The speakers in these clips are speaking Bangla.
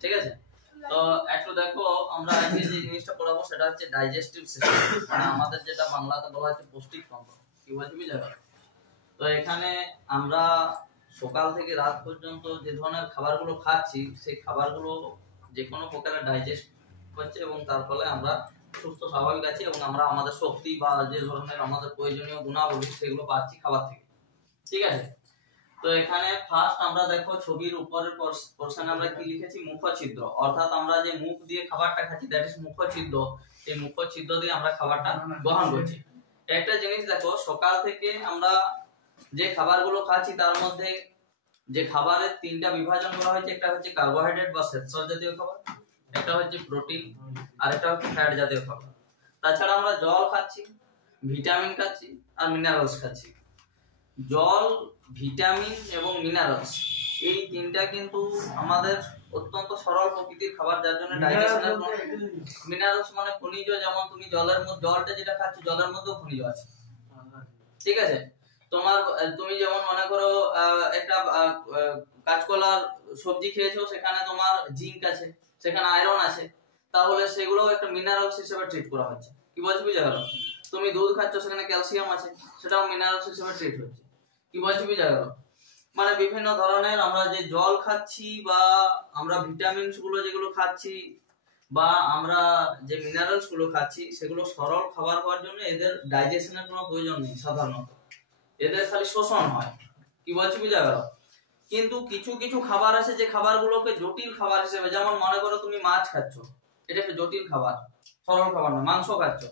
ঠিক আছে। তো একটু দেখো আমরা আজকে যে জিনিসটা পড়াবো সেটা হচ্ছে ডাইজেস্টিভ সিস্টেম, মানে আমাদের যেটা বাংলাতে বলা হচ্ছে পৌষ্টিকতন্ত্র। কি বলছি বুঝা গেল? তো এখানে আমরা সকাল থেকে রাত পর্যন্ত যে ধরনের খাবারগুলো খাচ্ছি সেই খাবারগুলো যে কোনো প্রকারে ডাইজেস্ট হচ্ছে এবং তার ফলে আমরা সুস্থ স্বাভাবিক আছি এবং আমরা আমাদের শক্তি বা যে ধরনের আমাদের প্রয়োজনীয় গুণাবলী সেগুলো পাচ্ছি খাবার থেকে। ঠিক আছে। তো এখানে ফার্স্ট আমরা দেখো ছবির উপরের পোরশনে আমরা কি লিখেছি, মুখছিদ্র, অর্থাৎ আমরা যে মুখ দিয়ে খাবারটা খাচ্ছি দ্যাট ইজ মুখছিদ্র। এই মুখছিদ্র দিয়ে আমরা খাবারটা গ্রহণ করছি। একটা জিনিস দেখো, সকাল থেকে আমরা যে খাবারগুলো খাচ্ছি তার মধ্যে যে খাবারের তিনটা বিভাজন করা হয়েছে, একটা হচ্ছে কার্বোহাইড্রেট বা শ্বেতসার জাতীয় খাবার, একটা হচ্ছে প্রোটিন, আর একটা হচ্ছে ফ্যাট জাতীয় খাবার। তাছাড়া আমরা জল খাচ্ছি, ভিটামিন খাচ্ছি আর মিনারেলস খাচ্ছি। জল, ভিটামিন এবং মিনারেলস এই তিনটা কিন্তু আমাদের অত্যন্ত সরল প্রকৃতির খাবার, যার জন্য ডাইজেশনের মিনারেলস মানে খনিজ, যেমন তুমি জলের মধ্যে জলটা যেটা খাচ্ছ জলের মধ্যেও খনিজ আছে। ঠিক আছে। তুমি যেমন মনে করো একটা কাঁচকলার সবজি খেয়েছো, সেখানে তোমার জিঙ্ক আছে, সেখানে আয়রন আছে, তাহলে সেগুলো একটা মিনারেলস হিসেবে ট্রিট করা হচ্ছে। কি বলছি বুঝা গেল? তুমি দুধ খাচ্ছ, সেখানে ক্যালসিয়াম আছে, সেটাও মিনারেলস হিসেবে ট্রিট হচ্ছে। কি বলছি বুঝা গেল? মানে বিভিন্ন ধরনের আমরা যে জল খাচ্ছি বা আমরা ভিটামিনস গুলো যেগুলো খাচ্ছি বা আমরা যে মিনারেলস গুলো খাচ্ছি সেগুলো সরল খাবার হওয়ার জন্য এদের ডাইজেশনের কোনো প্রয়োজন নেই, সাধারণত এদের খালি শোষণ হয়। কি বলছি বুঝা গেল? কিন্তু কিছু কিছু খাবার আছে যে খাবারগুলোকে জটিল খাবার হিসেবে, যেমন মনে করো তুমি মাছ খাচ্ছ, এটা একটা জটিল খাবার, সরল খাবার না। মাংস খাচ্ছ,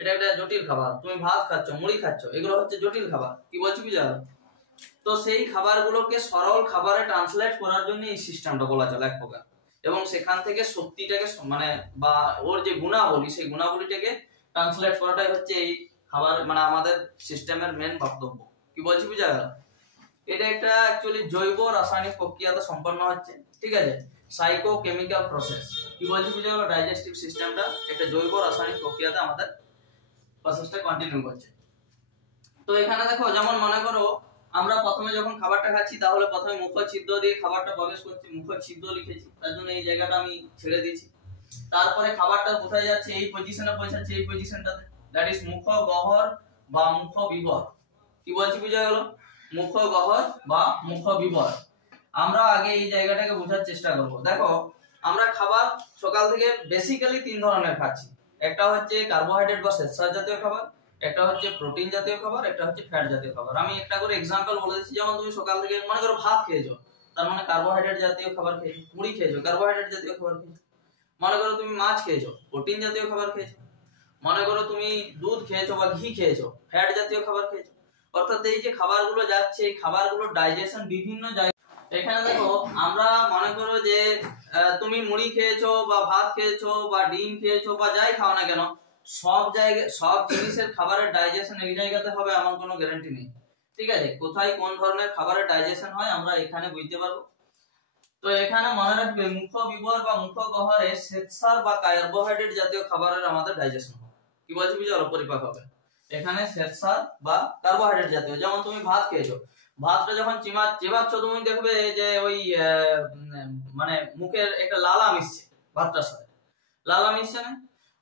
এটা একটা জটিল খাবার। তুমি ভাত খাচ্ছ, মুড়ি খাচ্ছ, এগুলো হচ্ছে জটিল খাবার। কি বলছি বুঝা গেল? তো সেই খাবারগুলোকে সরল খাবারে ট্রান্সলেট করার জন্য এই সিস্টেমটা বলা চলে এক প্রকার, এবং সেখান থেকে শক্তিটাকে মানে বা ওর যে গুণাবলী সেই গুণাবলীটাকে ট্রান্সলেট করাটাই হচ্ছে এই খাবার মানে আমাদের সিস্টেমের মেন বক্তব্য। কি বলছি বুঝা গেল? এটা একটা অ্যাকচুয়ালি জৈব রাসায়নিক প্রক্রিয়াতে সম্পন্ন হচ্ছে। ঠিক আছে। Psycho chemical process. কি বলছি বুঝা গেল? ডাইজেস্টিভ সিস্টেমটা একটা জৈব রাসায়নিক প্রক্রিয়াতে আমাদের প্রসেসটা কন্টিনিউ করছে। তো এখানে দেখো, যেমন মনে করো আমরা প্রথমে যখন খাবারটা খাচ্ছি তাহলে প্রথমে মুখছিদ্র দিয়ে খাবারটা প্রবেশ করছে, মুখছিদ্র লিখেছি, তার জন্য এই জায়গাটা আমি ছেড়ে দিয়েছি। তারপরে খাবারটা কোথায় যাচ্ছে, এই পজিশনে পৌঁছাচ্ছে, এই পজিশনটাতে, দ্যাট ইজ মুখ গহ্বর বা মুখ বিবর। কি বলছি বুঝা গেল? মুখ গহ্বর বা মুখ বিবর। আমরা আগে এই জায়গাটাকে বোঝার চেষ্টা করব। দেখো, আমরা খাবার সকাল থেকে বেসিক্যালি তিন ধরনের খাচ্ছি। একটা হচ্ছে কার্বোহাইড্রেট বা শ্বেতসার জাতীয় খাবার, একটা হচ্ছে প্রোটিন জাতীয় খাবার, একটা হচ্ছে ফ্যাট জাতীয় খাবার। আমি একটা করে এক্সাম্পল বলে দিচ্ছি। যেমন তুমি সকাল থেকে মনে করো ভাত খেয়েছো, তার মানে কার্বোহাইড্রেট জাতীয় খাবার খেয়েছো। মুড়ি খেয়েছো, কার্বোহাইড্রেট জাতীয় খাবার খেয়েছো। মনে করো তুমি মাছ খেয়েছো, প্রোটিন জাতীয় খাবার খেয়েছো। মনে করো তুমি দুধ খেয়েছো বা ঘি খেয়েছো, ফ্যাট জাতীয় খাবার খেয়েছো। অর্থাৎ এই যে খাবারগুলো যাচ্ছে, এই খাবারগুলো ডাইজেশন বিভিন্ন জায়গায়। এখানে দেখো, আমরা মনে করো যে তুমি মুড়ি খেয়েছো বা ভাত খেয়েছো বা ডিম খেয়েছো বা যাই খাও না কেন, সব জায়গায় সব জিনিসের খাবারের ডাইজেশন এক জায়গাতে হবে এমন কোনো গ্যারান্টি নেই। ঠিক আছে। কোথায় কোন ধরনের খাবারের ডাইজেশন হয় আমরা এখানে বুঝতে পারবো। তো এখানে মনে রাখবে, মুখ বিবর বা মুখ গহ্বরে শ্বেতসার বা কার্বোহাইড্রেট জাতীয় খাবারের আমাদের ডাইজেশন হবে। কি বলছি বুঝে গেল? পরিপাক হবে। এখানে শ্বেতসার বা কার্বোহাইড্রেট জাতীয়, যেমন তুমি ভাত খেয়েছো, ভাতটা যখন চিবাচ্ছ তুমি দেখবে যে ওই মানে মুখের একটা লালা মিশছে ভাতটার সাথে, লালা মিশছে না?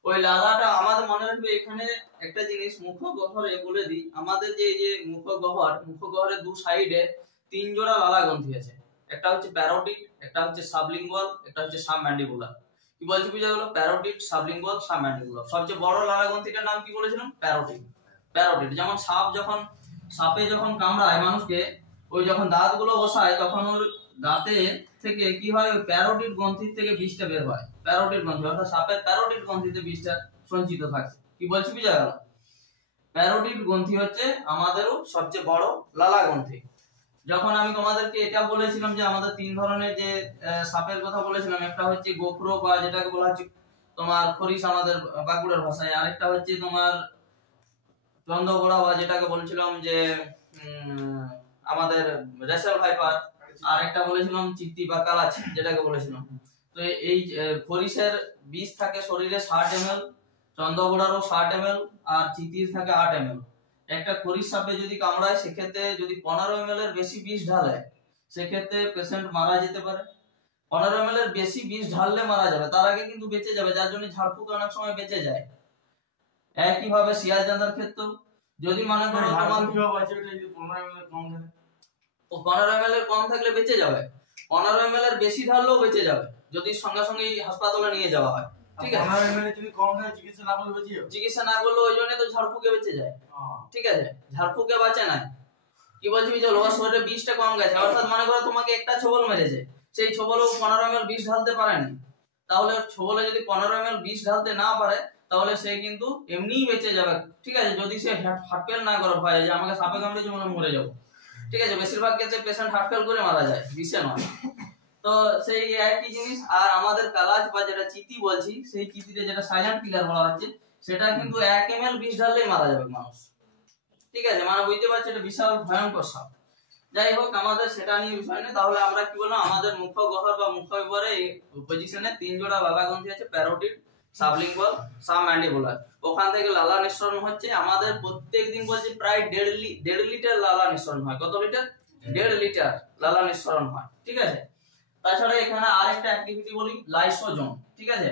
ওই লালাটা আমাদের মনে রাখবে। এখানে একটা জিনিস মুখ গহ্বরে বলে দিই, আমাদের যে এই যে মুখ গহ্বরের দু সাইডে তিন জোড়া লালা গ্রন্থি আছে। একটা হচ্ছে প্যারোটিড, একটা হচ্ছে সাবলিঙ্গুয়াল, একটা হচ্ছে সাবম্যান্ডিবুলার। কি বলছি বুঝা গেল? Parotid, sublingual, submandibular. সবচেয়ে বড় লালা গ্রন্থিটার নাম কি বলেছিলাম? প্যারোটিড। যেমন সাপে যখন কামড়ায় মানুষকে, ওই যখন দাঁতগুলো বসায় তখন ওর দাঁতে থেকে কি হয়, ওই প্যারোটিড গ্রন্থি থেকে বিষটা বের হয়। প্যারোটিড গ্রন্থি অর্থাৎ সাপের প্যারোটিড গ্রন্থিতে বিষটা সঞ্চিত থাকে। কি বলছি বুঝা গেল? প্যারোটিড গ্রন্থি হচ্ছে আমাদেরও সবচেয়ে বড় লালা গ্রন্থি। যখন আমি তোমাদেরকে এটা বলেছিলাম যে আমাদের তিন ধরনের যে সাপের কথা বলেছিলাম, একটা হচ্ছে গোপ্র বা যেটাকে বলা হচ্ছে তোমার খরিশ আমাদের বাঁকুড়ার ভাষায়, আরেকটা হচ্ছে তোমার চন্দ্রগোড়া বা যেটাকে বলেছিলাম যে আমাদের রেসেল ভাইপার, আর একটা বলেছিলাম চিত্তি বা কালাচ যেটাকে বলেছিলাম। তো এই খরিশের বিষ থাকে শরীরে 60 ml, চন্দ্রগোড়ারও 60 ml, আর চিতির থাকে 8 ml। একটা খরিশ সাপে যদি কামড়ায় সেক্ষেত্রে যদি 15 ml এর বেশি বিষ ঢালে সেক্ষেত্রে পেশেন্ট মারা যেতে পারে। 15 ml এর বেশি বিষ ঢাললে মারা যাবে, তার আগে কিন্তু বেঁচে যাবে, যার জন্য ঝাড়ফুঁক অনেক সময় বেঁচে যায়। একই ভাবে শিয়াল চাঁদার ক্ষেত্রেও যদি মনে করো তোমার 15 ml এর কম থাকলে বেঁচে যাবে, 15 ml এর বেশি ঢাললেও বেঁচে যাবে যদি সঙ্গে সঙ্গে হাসপাতালে নিয়ে যাওয়া হয়। ঠিক আছে, 15 ml যদি কম হয় চিকিৎসা না করলে বেঁচে যাবে, চিকিৎসা না করলে ওই জন্য তো ঝাড়ফুঁকে বেঁচে যায়। ঠিক আছে, ঝাড়ফুঁকে বাঁচে না। কি বলছি চলো, ওর শরীরে বিষটা কম গেছে, অর্থাৎ মনে করো তোমাকে একটা ছোবল মেরেছে, সেই ছোবলেও 15 ml বিষ ঢালতে পারেনি, তাহলে ছোবলে যদি 15 ml বিষ ঢালতে না পারে তাহলে সে কিন্তু এমনিই বেঁচে যাবে। ঠিক আছে, যদি সে হার্ট ফেল না করে ভয় যে আমাকে সাপে কামড়ে যেমন মরে যাবো। ঠিক আছে, বেশিরভাগ ক্ষেত্রে পেশেন্ট হার্ট ফেল করে মারা যায়, বিষে নয়। তো সেই একই জিনিস। আর আমাদের কালাজ বা যেটা চিতি বলছি, সেই চিতিতে যেটা সাইলেন্ট কিলার বলা হচ্ছে, সেটা কিন্তু 1 ml বিষ ঢাললেই মারা যাবে মানুষ। ঠিক আছে, মানে বুঝতে পারছি এটা বিশাল ভয়ঙ্কর সাপ। যাই হোক, আমাদের সেটা নিয়ে বিষয় নেই। তাহলে আমরা কি বললাম, আমাদের মুখ্য গহ্বর বা মুখ্য বিবরে এই পজিশনে 3 জোড়া লালা গ্রন্থি আছে, প্যারোটিড, সাবলিঙ্গুয়াল, সাবম্যান্ডিবুলার। ওখান থেকে লালা নিঃসরণ হচ্ছে আমাদের প্রত্যেকদিন বলছি প্রায় 1.5 লিটার লালা নিঃসরণ হয়। কত লিটার? 1.5 লিটার লালা নিঃসরণ হয়। ঠিক আছে, তাছাড়া এখানে আরেকটা অ্যাক্টিভিটি বলি, লাইসোজোম। ঠিক আছে,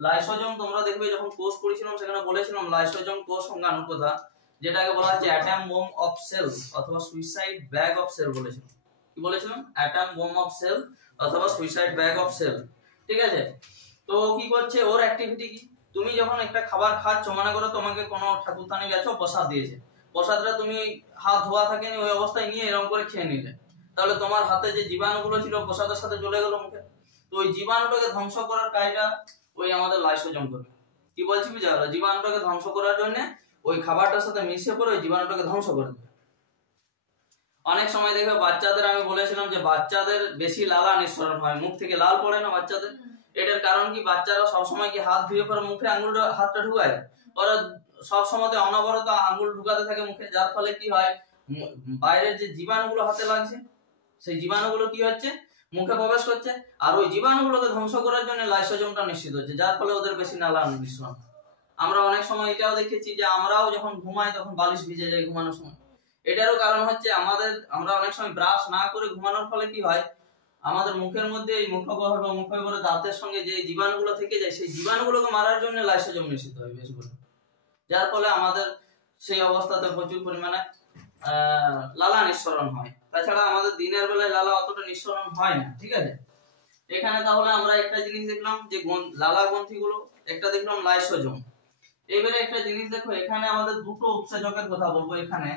লাইসোজোম তোমরা দেখবে যখন কোর্স করেছিলাম সেখানে বলেছিলাম লাইসোজোম কোষ সংজ্ঞানুর কথা, যেটাকে বলা হচ্ছে অ্যাটম বোম অফ সেল অথবা সুইসাইড ব্যাগ অফ সেল বলেছিলাম। কি বলেছিলাম? অ্যাটম বোম অফ সেল অথবা সুইসাইড ব্যাগ অফ সেল। ঠিক আছে, তো কি করছে, ওর অ্যাক্টিভিটি কি, তুমি যখন একটা খাবার খাচ্ছ, মনে করো তোমাকে কোনো ঠাকুরথানে গেছো, প্রসাদ দিয়েছে, প্রসাদটা তুমি হাত ধোয়া থাকেনি ওই অবস্থায় নিয়ে এরকম করে খেয়ে নিলে, তাহলে তোমার হাতে যে জীবাণুগুলো ছিল প্রসাদের সাথে চলে গেল মুখে। তো ওই জীবাণুটাকে ধ্বংস করার কাজটা ওই আমাদের লাইসোজোম করবে। কি বলছি বুঝা গেল? জীবাণুটাকে ধ্বংস করার জন্য ওই খাবারটার সাথে মিশে পড়ে ওই জীবাণুটাকে ধ্বংস করে দেবে। অনেক সময় দেখবে বাচ্চাদের, আমি বলেছিলাম যে বাচ্চাদের বেশি লালা নিঃসরণ হয়, মুখ থেকে লাল পড়ে না বাচ্চাদের। এটার কারণ কি, বাচ্চারা সবসময় কি হাত ধুয়ে পরে মুখে আঙুলটা হাতটা ঢুকায়, ওরা সবসময় অনবরত আঙুল ঢুকাতে থাকে মুখে, যার ফলে কি হয়, বাইরের যে জীবাণুগুলো হাতে লাগছে সেই জীবাণুগুলো কি হচ্ছে, মুখে প্রবেশ করছে, আর ওই জীবাণুগুলোকে ধ্বংস করার জন্য লাইসোজোমটা নিশ্চিত হচ্ছে, যার ফলে ওদের বেশি লালা নিঃসরণ। আমরা অনেক সময় এটাও দেখেছি যে আমরাও যখন ঘুমাই তখন বালিশ ভিজে যায় ঘুমানোর সময়। এটারও কারণ হচ্ছে আমরা অনেক সময় ব্রাশ না করে ঘুমানোর ফলে কি হয়, আমাদের মুখের মধ্যে এই মুখগহ্বর বা মুখগহ্বরের দাঁতের সঙ্গে যে জীবাণুগুলো থেকে যায় সেই জীবাণুগুলোকে মারার জন্য লাইসোজোম নিঃসৃত হয় বেশি করে, যার ফলে আমাদের সেই অবস্থাতে প্রচুর পরিমাণে লালা নিঃসরণ হয়। তাছাড়া আমাদের দিনের বেলায় লালা অতটা নিঃসরণ হয় না। ঠিক আছে, এখানে তাহলে আমরা একটা জিনিস দেখলাম যে লালা গ্রন্থিগুলো, একটা দেখলাম লাইসোজোম। এবারে একটা জিনিস দেখো, এখানে আমাদের দুটো উৎসেচকের কথা বলবো। এখানে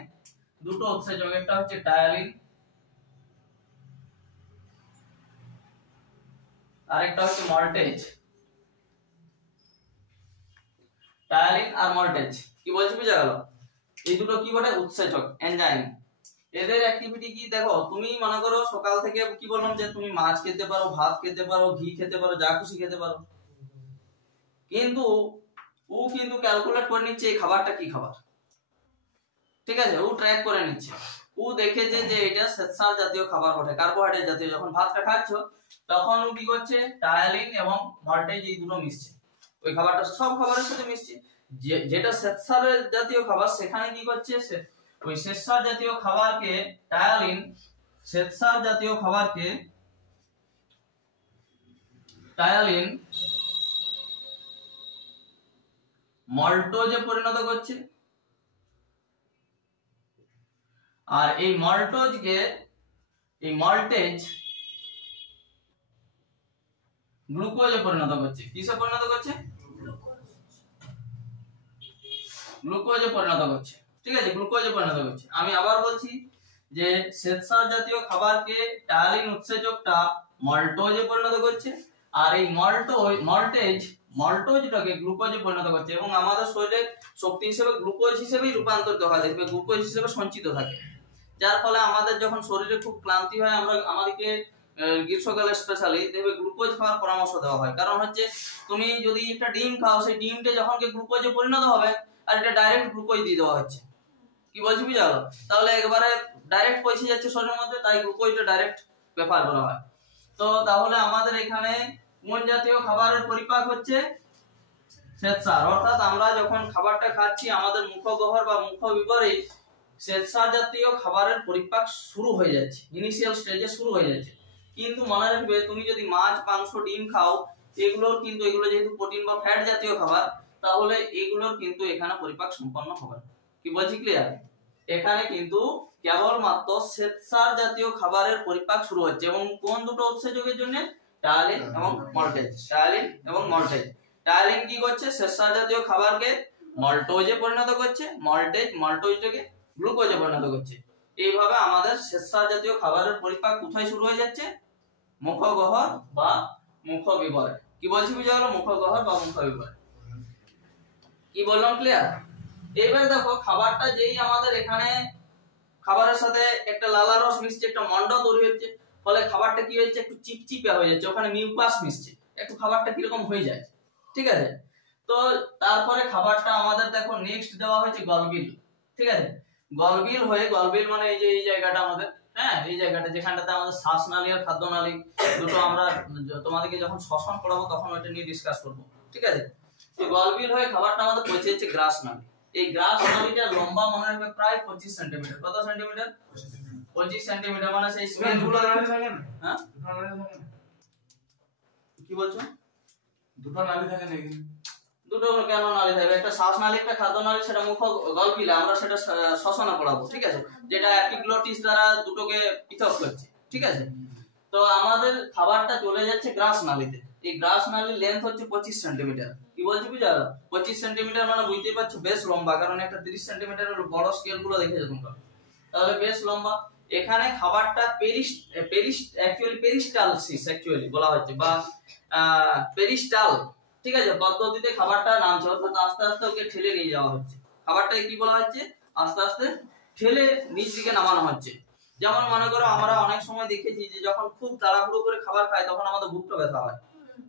দুটো উৎসেচক, একটা হচ্ছে টায়ালিন, আর একটা হচ্ছে মল্টেজ। টায়ালিন আর মল্টেজ কি বলছি বুঝা গেল? এই দুটো কি বলে? উৎসেচক, এনজাইম। এদের অ্যাক্টিভিটি কি দেখো, তুমি মনে করো সকাল থেকে কি বললাম যে তুমি মাছ খেতে পারো, ভাত খেতে পারো, ঘি খেতে পারো, যা খুশি খেতে পারো, কিন্তু ও কিন্তু ক্যালকুলেট করে নিচ্ছে এই খাবারটা কি খাবার। ঠিক আছে, ও ট্র্যাক করে নিচ্ছে, ও দেখেছে যে এটা শ্বেতসার জাতীয় খাবার বটে, কার্বোহাইড্রেট জাতীয়। যখন ভাতটা খাচ্ছ তখন ও কি করছে, টায়ালিন এবং মল্টেজ এই দুটো মিশছে ওই খাবারটা, সব খাবারের সাথে মিশছে। যেটা শ্বেতসার জাতীয় খাবার সেখানে কি করছে, ওই শ্বেতসার জাতীয় খাবারকে টায়ালিন, শ্বেতসার জাতীয় খাবারকে টায়ালিন মল্টোজে পরিণত করছে, আর এই মল্টোজকে, এই মল্টেজ গ্লুকোজে পরিণত করছে। কিসে পরিণত করছে? গ্লুকোজে পরিণত করছে। ঠিক আছে, গ্লুকোজে পরিণত করছে। আমি আবার বলছি যে শ্বেতসার জাতীয় খাবারকে টায়ালিন উৎসেচকটা মল্টোজে পরিণত করছে, আর এই মল্টোজটাকে গ্লুকোজে পরিণত করছে, এবং আমাদের শরীরে শক্তি হিসেবে গ্লুকোজ হিসেবেই রূপান্তরিত হয়, দেখবে গ্লুকোজ হিসেবে সঞ্চিত থাকে, যার ফলে আমাদের যখন শরীরে খুব ক্লান্তি হয় আমাদেরকে গ্রীষ্মকালে স্পেশালি দেখবে গ্লুকোজ খাওয়ার পরামর্শ দেওয়া হয়। কারণ হচ্ছে তুমি যদি একটা ডিম খাও, সেই ডিমটা যখন গ্লুকোজে পরিণত হবে, আর এটা ডাইরেক্ট গ্লুকোজ দিয়ে দেওয়া হচ্ছে। কি বলছি বুঝা গেল? তাহলে একবারে ডাইরেক্ট পৌঁছে যাচ্ছে শরীরের মধ্যে, তাই গ্লুকোজটা ডাইরেক্ট প্রেফার করা হয়। তো তাহলে আমাদের এখানে কোন জাতীয় খাবারের পরিপাক হচ্ছে? শ্বেতসার। অর্থাৎ আমরা যখন খাবারটা খাচ্ছি আমাদের মুখগহ্বর বা মুখবিবরে শ্বেতসার জাতীয় খাবারের পরিপাক শুরু হয়ে যাচ্ছে, ইনিশিয়াল স্টেজে শুরু হয়ে যাচ্ছে। কিন্তু মনে রাখবে তুমি যদি মাছ, মাংস, ডিম খাও, এগুলো যেহেতু প্রোটিন বা ফ্যাট জাতীয় খাবার, তাহলে এগুলোর কিন্তু এখানে পরিপাক সম্পন্ন হবে না। কি বলছি ক্লিয়ার? এখানে কিন্তু কেবলমাত্র শ্বেতসার জাতীয় খাবারের পরিপাক শুরু হচ্ছে, এবং কোন দুটো উৎসেচকের জন্য? টায়ালিন এবং মল্টেজ। টায়ালিন এবং মল্টেজ। টায়ালিন কি করছে? শ্বেতসার জাতীয় খাবারকে মল্টোজে পরিণত করছে, মল্টোজটাকে গ্লুকোজে পরিণত করছে। এইভাবে আমাদের শ্বেতসার জাতীয় খাবারের পরিপাক কোথায় শুরু হয়ে যাচ্ছে? মুখগহ্বর বা মুখবিবরে। কি বলছি বুঝা গেল? মুখগহ্বর বা মুখবিবরে। কি বললাম ক্লিয়ার? এবারে দেখো খাবারটা যেই আমাদের এখানে খাবারের সাথে একটা লালা রস মিশছে, একটা মন্ড তৈরি হচ্ছে, ফলে খাবারটা কি হচ্ছে? একটু চিপচিপে হয়ে যাচ্ছে, ওখানে মিউকাস মিশছে, একটু খাবারটা কিরকম হয়ে যায়, ঠিক আছে? তো তারপরে খাবারটা আমাদের দেখো নেক্সট দেওয়া হয়েছে গলবিল, ঠিক আছে? গলবিল মানে এই যে এই জায়গাটা আমাদের, হ্যাঁ, এই জায়গাটা যেখানটাতে আমাদের শ্বাসনালী আর খাদ্যনালী দুটো, আমরা তোমাদেরকে যখন শ্বসন করাবো তখন ওইটা নিয়ে ডিসকাস করবো, ঠিক আছে? তো গলবিল হয়ে খাবারটা আমাদের পৌঁছে যাচ্ছে গ্রাস নালী। এই গ্রাস নালীটা লম্বা মনে রাখবে প্রায় 25 সেন্টিমিটার। কত সেন্টিমিটার? 25 সেন্টিমিটার। মানে সেই স্মেল গুলো থাকে না। হ্যাঁ, কি বলছো? দুটো নালী থাকে নাকি? দুটো কেন নালী থাকবে? একটা শ্বাসনালী, একটা খাদ্যনালী, সেটা মুখ গলবিলে আমরা সেটা শ্বসনা করাবো, ঠিক আছে? যেটা এপিগ্লটিস দ্বারা দুটোকে পৃথক করছে, ঠিক আছে? তো আমাদের খাবারটা চলে যাচ্ছে গ্রাস নালীতে। এই গ্রাস নালীর লেন্থ হচ্ছে 25 সেন্টিমিটার। কি বলছি বুঝা? 25 সেন্টিমিটার মানে বুঝতেই পারছো বেশ লম্বা, কারণ একটা 30 সেন্টিমিটারের বড় স্কেল গুলো দেখেছো তোমরা, তাহলে বেশ লম্বা। এখানে খাবারটা পেরিস্টালসিস অ্যাকচুয়ালি বলা হচ্ছে, বা পেরিস্টাল, ঠিক আছে, পদ্ধতিতে খাবারটা নামছে, অর্থাৎ আস্তে আস্তে ওকে ঠেলে নিয়ে যাওয়া হচ্ছে। খাবারটাকে কি বলা হচ্ছে? আস্তে আস্তে ঠেলে নিচ দিকে নামানো হচ্ছে। যেমন মনে করো আমরা অনেক সময় দেখেছি যে যখন খুব তাড়াহুড়ো করে খাবার খাই তখন আমাদের বুকটা ব্যথা হয়।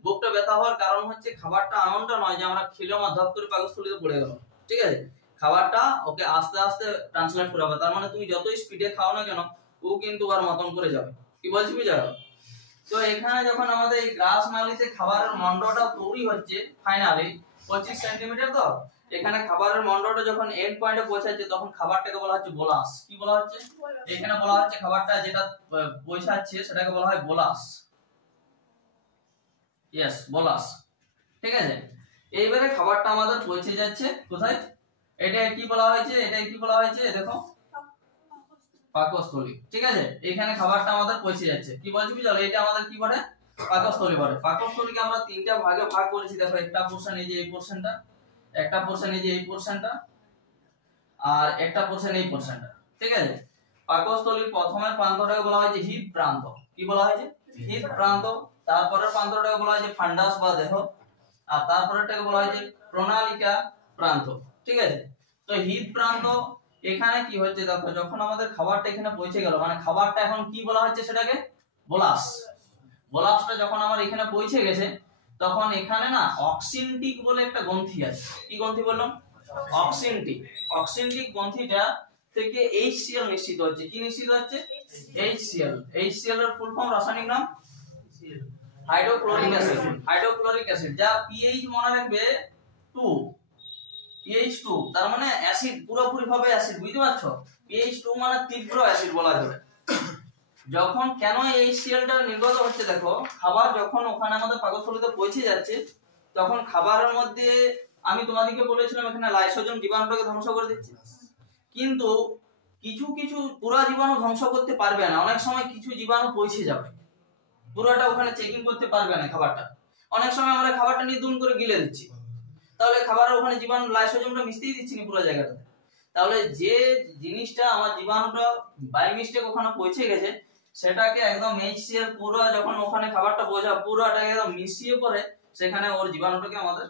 বুকটা ব্যথা হওয়ার কারণ হচ্ছে খাবারটা এমনটা নয় যে আমরা খেলে আমার ধপ করে পাকস্থলীতে পড়ে গেল, ঠিক আছে? খাবারটা ওকে আস্তে আস্তে ট্রান্সলেট করে হবে। তার মানে তুমি যতই স্পিডে খাও না কেন, ও কিন্তু আর মতন করে যাবে। কি বলছি বুঝা গেল? তো এখানে যখন আমাদের এই গ্রাস নালীতে খাবারের মন্ডটা তৈরি হচ্ছে ফাইনালি 25 সেন্টিমিটার, তো এখানে খাবারের মন্ডটা যখন এন্ড পয়েন্টে পৌঁছাচ্ছে তখন খাবারটাকে বলা হচ্ছে বোলাস। কি বলা হচ্ছে? এখানে বলা হচ্ছে খাবারটা যেটা পৌঁছাচ্ছে সেটাকে বলা হয় বোলাস। ইয়েস, বোলাস, ঠিক আছে? এইবারে খাবারটা আমাদের পৌঁছে যাচ্ছে কোথায়? এটা কি বলা হয়েছে? দেখো, পাকস্থলী, ঠিক আছে? এখানে খাবারটা আমাদের পৌঁছে যাচ্ছে। কি বলছি বুঝলো? এটা আমাদের কি বলে? পাকস্থলী বলে। পাকস্থলীকে আমরা তিনটা ভাগে ভাগ করেছি। দেখো, একটা পোরশন এই যে এই পোরশনটা, একটা পোরশন এই যে এই পোরশনটা, আর একটা পোরশন এই পোরশনটা, ঠিক আছে? পাকস্থলীর প্রথমের প্রান্তটাকে বলা হয় যে হিপ প্রান্ত। কি বলা হয়? হিপ প্রান্ত। তারপরের প্রান্তটাকে বলা হয় যে ফান্ডাস বা দেহ, আর তারপরেরটাকে বলা হয় যে প্রণালিকা প্রান্ত, ঠিক আছে? তো হিপ প্রান্ত এখানে কি হচ্ছে? দেখো, যখন আমাদের খাবারটা এখানে পৌঁছে গেল, মানে খাবারটা এখন কি বলা হচ্ছে সেটাকে? বোলাস। বোলাসটা যখন আমার এখানে পৌঁছে গেছে তখন এখানে না অক্সিনটিক বলে একটা গ্রন্থি আছে। কি গ্রন্থি বললাম? অক্সিনটিক। অক্সিনটিক গ্রন্থিটা থেকে HCl নিশ্চিত হচ্ছে। কি নিশ্চিত হচ্ছে? HCl। HCl এর ফুল ফর্ম রাসায়নিক নাম হাইড্রোক্লোরিক অ্যাসিড। হাইড্রোক্লোরিক অ্যাসিড, যা pH মনে রাখবে 2, pH 2, তার মানে অ্যাসিড, পুরোপুরি ভাবে অ্যাসিড, বুঝতে পারছো? pH 2 মানে তীব্র অ্যাসিড বলা যাবে। যখন কেন HCl টা নির্গত হচ্ছে? দেখো, খাবার যখন ওখানে আমাদের পাকস্থলীতে পৌঁছে যাচ্ছে তখন খাবারের মধ্যে আমি তোমাদেরকে বলেছিলাম এখানে লাইসোজোম জীবাণুটাকে ধ্বংস করে দিচ্ছে, কিন্তু কিছু কিছু পুরো জীবাণু ধ্বংস করতে পারবে না। অনেক সময় কিছু জীবাণু পৌঁছে যাবে, পুরোটা ওখানে চেকিং করতে পারবে না খাবারটা। অনেক সময় আমরা খাবারটা নির্দুম করে গিলে দিচ্ছি, তাহলে খাবারের ওখানে জীবাণু লাইসোজোমটা মিশতেই দিচ্ছি না পুরো জায়গাটাতে। তাহলে যে জিনিসটা আমার জীবাণুটা বাই মিস্টেক ওখানে পৌঁছে গেছে সেটাকে একদম HCl পুরো যখন ওখানে খাবারটা বোঝা পুরোটাকে একদম মিশিয়ে পরে সেখানে ওর জীবাণুটাকে আমাদের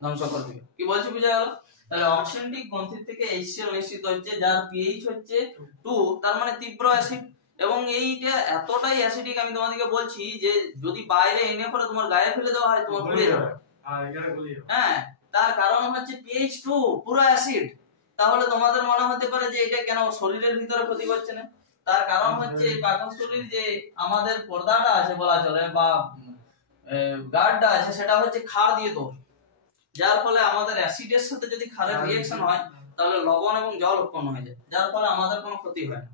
ধ্বংস করে দিবে। কি বলছি বুঝা গেল? তাহলে অক্সিনটিক গ্রন্থি থেকে HCl নিশ্চিত হচ্ছে, যার pH হচ্ছে 2, তার মানে তীব্র অ্যাসিড। এবং এইটা এতটাই অ্যাসিডিক আমি তোমাদেরকে বলছি যে যদি বাইরে এনে পরে তোমার গায়ে ফেলে দেওয়া হয় তোমার গুলিয়ে যাবে। হ্যাঁ, তার কারণ হচ্ছে pH 2 পুরো অ্যাসিড। তাহলে তোমাদের মনে হতে পারে যে এটা কেন শরীরের ভিতরে ক্ষতি করছে না? তার কারণ হচ্ছে পাকস্থলীর যে আমাদের পর্দাটা আছে বলা চলে বা গার্ডটা আছে সেটা হচ্ছে ক্ষার দিয়ে তৈরি, যার ফলে আমাদের অ্যাসিডের সাথে যদি ক্ষারের রিঅ্যাকশন হয় তাহলে লবণ এবং জল উৎপন্ন হয়ে যায়, যার ফলে আমাদের কোনো ক্ষতি হয় না।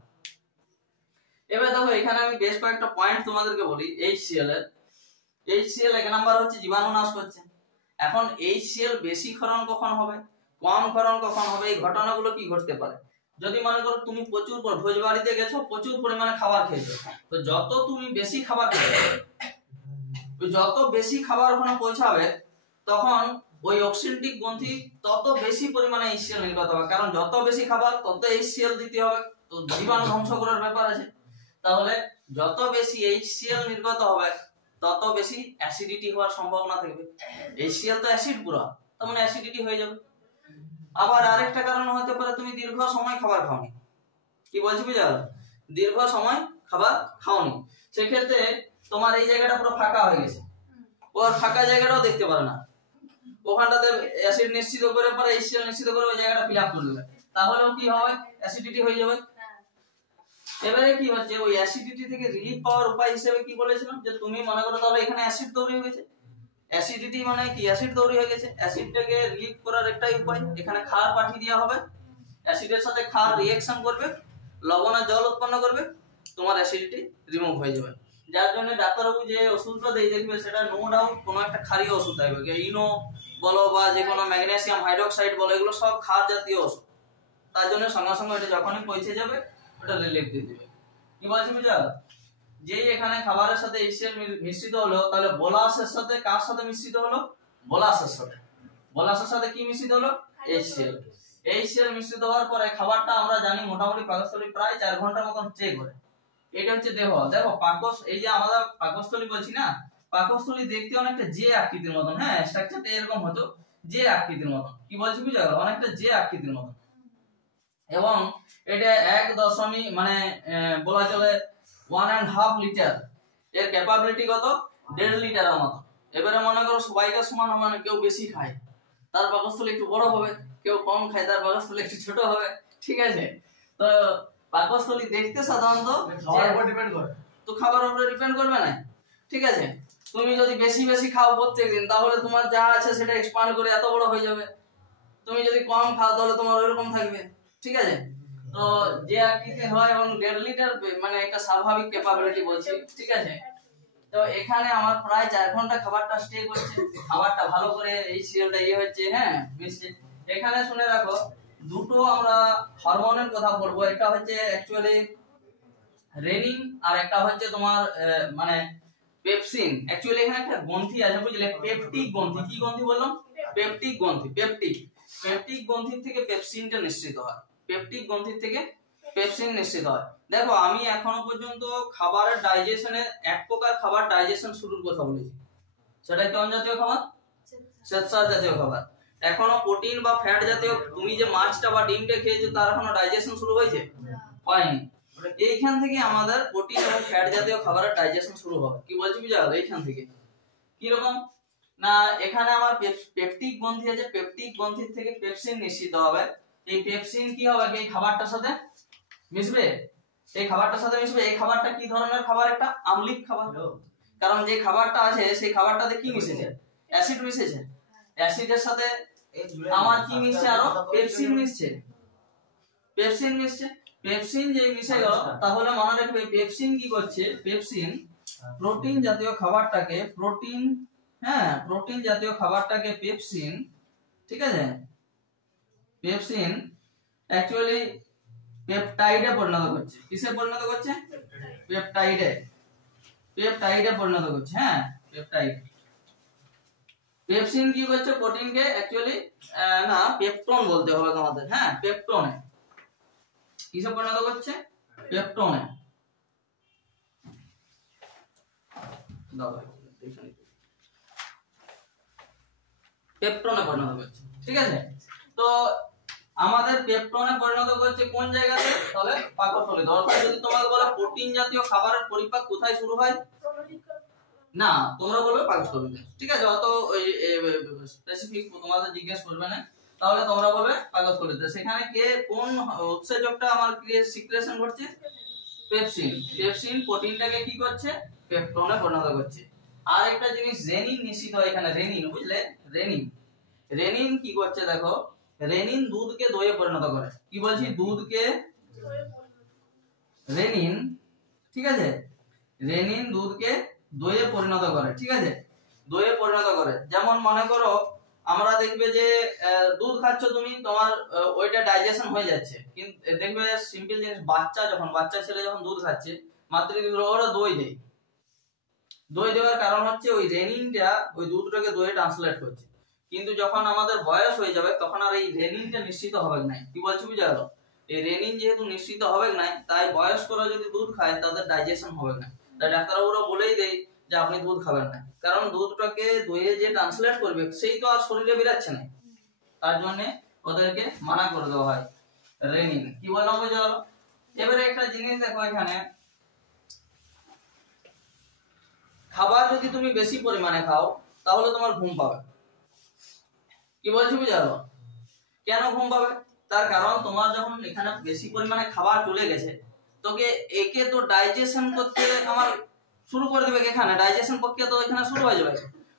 এবার দেখো এখানে আমি বেশ কয়েকটা পয়েন্ট তোমাদেরকে বলি। HCl এর HCl এক নাম্বার হচ্ছে জীবাণু নাশ করছে। এখন HCl বেশি ক্ষরণ কখন হবে, কম ক্ষরণ কখন হবে, এই ঘটনাগুলো কি ঘটতে পারে। যদি মনে করো তুমি প্রচুর ভোজ বাড়িতে গেছো, প্রচুর পরিমাণে খাবার খেয়েছো, তো যত তুমি বেশি খাবার খেয়ে যত বেশি খাবার ওখানে পৌঁছাবে তখন ওই অক্সিন্টিক গ্রন্থি তত বেশি পরিমাণে HCl নির্গত হবে, কারণ যত বেশি খাবার তত HCl দিতে হবে, তো জীবাণু ধ্বংস করার ব্যাপার আছে। তাহলে যত বেশি HCl নির্গত হবে তত বেশি অ্যাসিডিটি হওয়ার সম্ভাবনা থাকবে। HCl তো অ্যাসিড পুরো, তার মানে অ্যাসিডিটি হয়ে যাবে। আবার আরেকটা কারণ হতে পারে তুমি দীর্ঘ সময় খাবার খাওনি। কি বলছি বুঝা গেল? দীর্ঘ সময় খাবার খাওনি, সেক্ষেত্রে তোমার এই জায়গাটা পুরো ফাঁকা হয়ে গেছে, ওর ফাঁকা জায়গাটাও দেখতে পারে না, ওখানটাতে অ্যাসিড নিশ্চিত করে পরে HCl নিশ্চিত করে ওই জায়গাটা ফিল আপ করে দেবে, তাহলেও কি হবে, অ্যাসিডিটি হয়ে যাবে। এবারে কি হচ্ছে, ওই অ্যাসিডিটি থেকে রিলিফ পাওয়ার উপায় হিসেবে কি বলেছিলাম, যে তুমি মনে করো তাহলে এখানে অ্যাসিড তৈরি হয়ে গেছে, অ্যাসিডিটি মানে কি, অ্যাসিড তৈরি হয়ে গেছে, অ্যাসিডটাকে রিলিফ করার একটাই উপায়, এখানে ক্ষার পাঠিয়ে দেওয়া হবে, অ্যাসিডের সাথে ক্ষার রিঅ্যাকশন করবে, লবণ আর জল উৎপন্ন করবে, তোমার অ্যাসিডিটি রিমুভ হয়ে যাবে। যার জন্য ডাক্তারবাবু যে ওষুধটা দেয় দেখবে সেটা নো ডাউট কোনো একটা ক্ষারীয় ওষুধ থাকবে, ইনো বলো বা যে কোনো ম্যাগনেসিয়াম হাইড্রোক্সাইড বলো, এগুলো সব ক্ষার জাতীয় ওষুধ। তার জন্য সঙ্গে সঙ্গে এটা যখনই পৌঁছে যাবে ওটা রিলিফ দিয়ে দেবে। কি বলছি বুঝা? যেই এখানে খাবারের সাথে HCl মিশ্রিত হলো, তাহলে বোলাসের সাথে কার সাথে মিশ্রিত হলো, বোলাসের সাথে। বোলাসের সাথে কি মিশ্রিত হলো, HCl। HCl মিশ্রিত হওয়ার পরে খাবারটা আমরা জানি মোটামুটি পাকস্থলী প্রায় 4 ঘন্টার মতন স্টে করে। এটা হচ্ছে দেখো পাকস, এই যে আমরা পাকস্থলী বলছি না, পাকস্থলী দেখতে অনেকটা জে আকৃতির মতন, হ্যাঁ স্ট্রাকচারটা এরকম হতো জে আকৃতির মতন। কি বলছি বুঝা গেল, অনেকটা জে আকৃতির মতন, এবং এটা 1 মানে বলা চলে 1.5 লিটার, এর ক্যাপাবিলিটি কত, 1.5 লিটারের মতো। এবারে মনে করো সবাইকে সমান হবে না, কেউ বেশি খায় তার পাকস্থলী একটু বড় হবে, কেউ কম খায় তার পাকস্থলী একটু ছোট হবে, ঠিক আছে। তো পাকস্থলী দেখতে সাধারণত খাওয়ার উপর ডিপেন্ড করে, তো খাবারের উপরে ডিপেন্ড করবে না, ঠিক আছে। তুমি যদি বেশি বেশি খাও প্রত্যেকদিন, তাহলে তোমার যা আছে সেটা এক্সপ্যান্ড করে এত বড় হয়ে যাবে। তুমি যদি কম খাও তাহলে তোমার ওইরকম থাকবে, ঠিক আছে। তো যে আকৃতি হয় এবং 1.5 লিটার মানে একটা স্বাভাবিক ক্যাপাবিলিটি বলছি, ঠিক আছে। তো এখানে আমার প্রায় 4 ঘন্টা খাবারটা স্টে করছে, খাবারটা ভালো করে HClটা হচ্ছে, হ্যাঁ মিশছে। এখানে শুনে রাখো দুটো আমরা হরমোনের কথা বলবো, একটা হচ্ছে অ্যাকচুয়ালি রেনিন আর একটা হচ্ছে তোমার মানে পেপসিন। অ্যাকচুয়ালি এখানে একটা গ্রন্থি আছে বুঝলে, পেপটিক গ্রন্থি। কি গ্রন্থি বললাম, পেপটিক গ্রন্থি। পেপটিক গ্রন্থি থেকে পেপসিনটা নিঃসৃত হয়, পেপটিক গ্রন্থি থেকে পেপসিন নিঃসৃত হয়। দেখো আমি এখনো পর্যন্ত খাবারের ডাইজেশনে এক প্রকার খাবার ডাইজেশন শুরুর কথা বলেছি, সেটা কোন জাতীয় খাবার, শ্বেতসার জাতীয় খাবার। এখনো প্রোটিন বা ফ্যাট জাতীয়, তুমি যে মাছটা বা ডিমটা খেয়েছো তার এখনো ডাইজেশন শুরু হয়েছে, হয়নি। এইখান থেকে আমাদের প্রোটিন এবং ফ্যাট জাতীয় খাবারের ডাইজেশন শুরু হবে। কি বলছি বুঝা গেল, এইখান থেকে কি রকম না, এখানে আমার পেপটিক গ্রন্থি আছে, পেপটিক গ্রন্থি থেকে পেপসিন নিঃসৃত হবে। এই পেপসিন কি হবে, এই খাবারটার সাথে মিশবে, এই খাবারটার সাথে মিশবে। এই খাবারটা কি ধরনের খাবার, একটা আম্লিক খাবার, কারণ যে খাবারটা আছে সেই খাবারটাতে কি মিশেছে, অ্যাসিড মিশেছে। অ্যাসিডের সাথে আমার কি মিশছে, আরো পেপসিন মিশছে, পেপসিন মিশছে। পেপসিন যে মিশে গেল, তাহলে মনে রাখবে পেপসিন কি করছে, পেপসিন প্রোটিন জাতীয় খাবারটাকে, প্রোটিন, হ্যাঁ প্রোটিন জাতীয় খাবারটাকে পেপসিন, ঠিক আছে, পেপসিন অ্যাকচুয়ালি পেপটাইডে পরিণত করছে। কিসে পরিণত করছে, পেপটাইডে, পেপটাইডে পরিণত করছে, হ্যাঁ পেপটাইড। পেপসিন কি করছে, প্রোটিনকে অ্যাকচুয়ালি না পেপটন বলতে হবে তোমাদের, হ্যাঁ পেপটনে কিসে পরিণত করছে, পেপটনে। পেপটনে পরিণত করছে, ঠিক আছে। তো আমাদের পেপটনে পরিণত করছে কোন জায়গাতে, তাহলে পাকস্থলীতে। অর্থাৎ যদি তোমাকে বলে প্রোটিন জাতীয় খাবারের পরিপাক কোথায় শুরু হয়, না তোমরা বলবে পাকস্থলীতে, ঠিক আছে। অত স্পেসিফিক তোমাদের জিজ্ঞেস করবে না, তাহলে তোমরা বলবে পাকস্থলীতে। সেখানে কে কোন উৎসেচকটা আমার সিক্রেশন করছে, পেপসিন। পেপসিন প্রোটিনটাকে কি করছে, পেপটনে পরিণত করছে। আর একটা জিনিস রেনিন নিশ্চিত হয় এখানে, রেনিন বুঝলে, রেনিন, রেনিন কি করছে দেখো, রেনিন দুধকে দইয়ে পরিণত করে। কি বলছি? দুধকে রেনিন, ঠিক আছে, রেনিন দুধকে দইয়ে পরিণত করে, ঠিক আছে, দইয়ে পরিণত করে। যেমন মনে করো আমরা দেখবে যে দুধ খাচ্ছ তুমি, তোমার ওইটা ডাইজেশন হয়ে যাচ্ছে, কিন্তু দেখবে সিম্পল জিনিস, বাচ্চা ছেলে যখন দুধ খাচ্ছে, মাতৃদুগ্ধ ওরা দই দেয়। দই দেওয়ার কারণ হচ্ছে ওই রেনিনটা ওই দুধটাকে দইয়ে ট্রান্সলেট করছে। কিন্তু যখন আমাদের বয়স হয়ে যাবে তখন আর এই রেনিনটা নিশ্চিত হবে না। কি বলছি বুঝা গেল? এই রেনিন যেহেতু নিশ্চিত হবে না, তাই বয়স্করা যদি দুধ খায় তাদের ডাইজেশন হবে না। তাই ডাক্তারবাবুরা বলেই দেয় যে আপনি দুধ খাবেন না, কারণ দুধটাকে দইয়ে যে ট্রান্সলেট করবে সেই তো আর শরীরে বেরাচ্ছে না, তার জন্য ওদেরকে মানা করে দেওয়া হয় রেনিন। কি বললাম বুঝা গেল? এবারে একটা জিনিস দেখো, এখানে খাবার যদি তুমি বেশি পরিমাণে খাও তাহলে তোমার ঘুম পাবে। কি বলছি বুঝা গেল? কেন ঘুম পাবে? তার কারণ তোমার যখন এখানে বেশি পরিমাণে খাবার চলে গেছে, তোকে একে তো ডাইজেশন করতে আমার শুরু করে দেবে, এখানে ডাইজেশন প্রক্রিয়া তো এখানে শুরু হয়ে যাবে,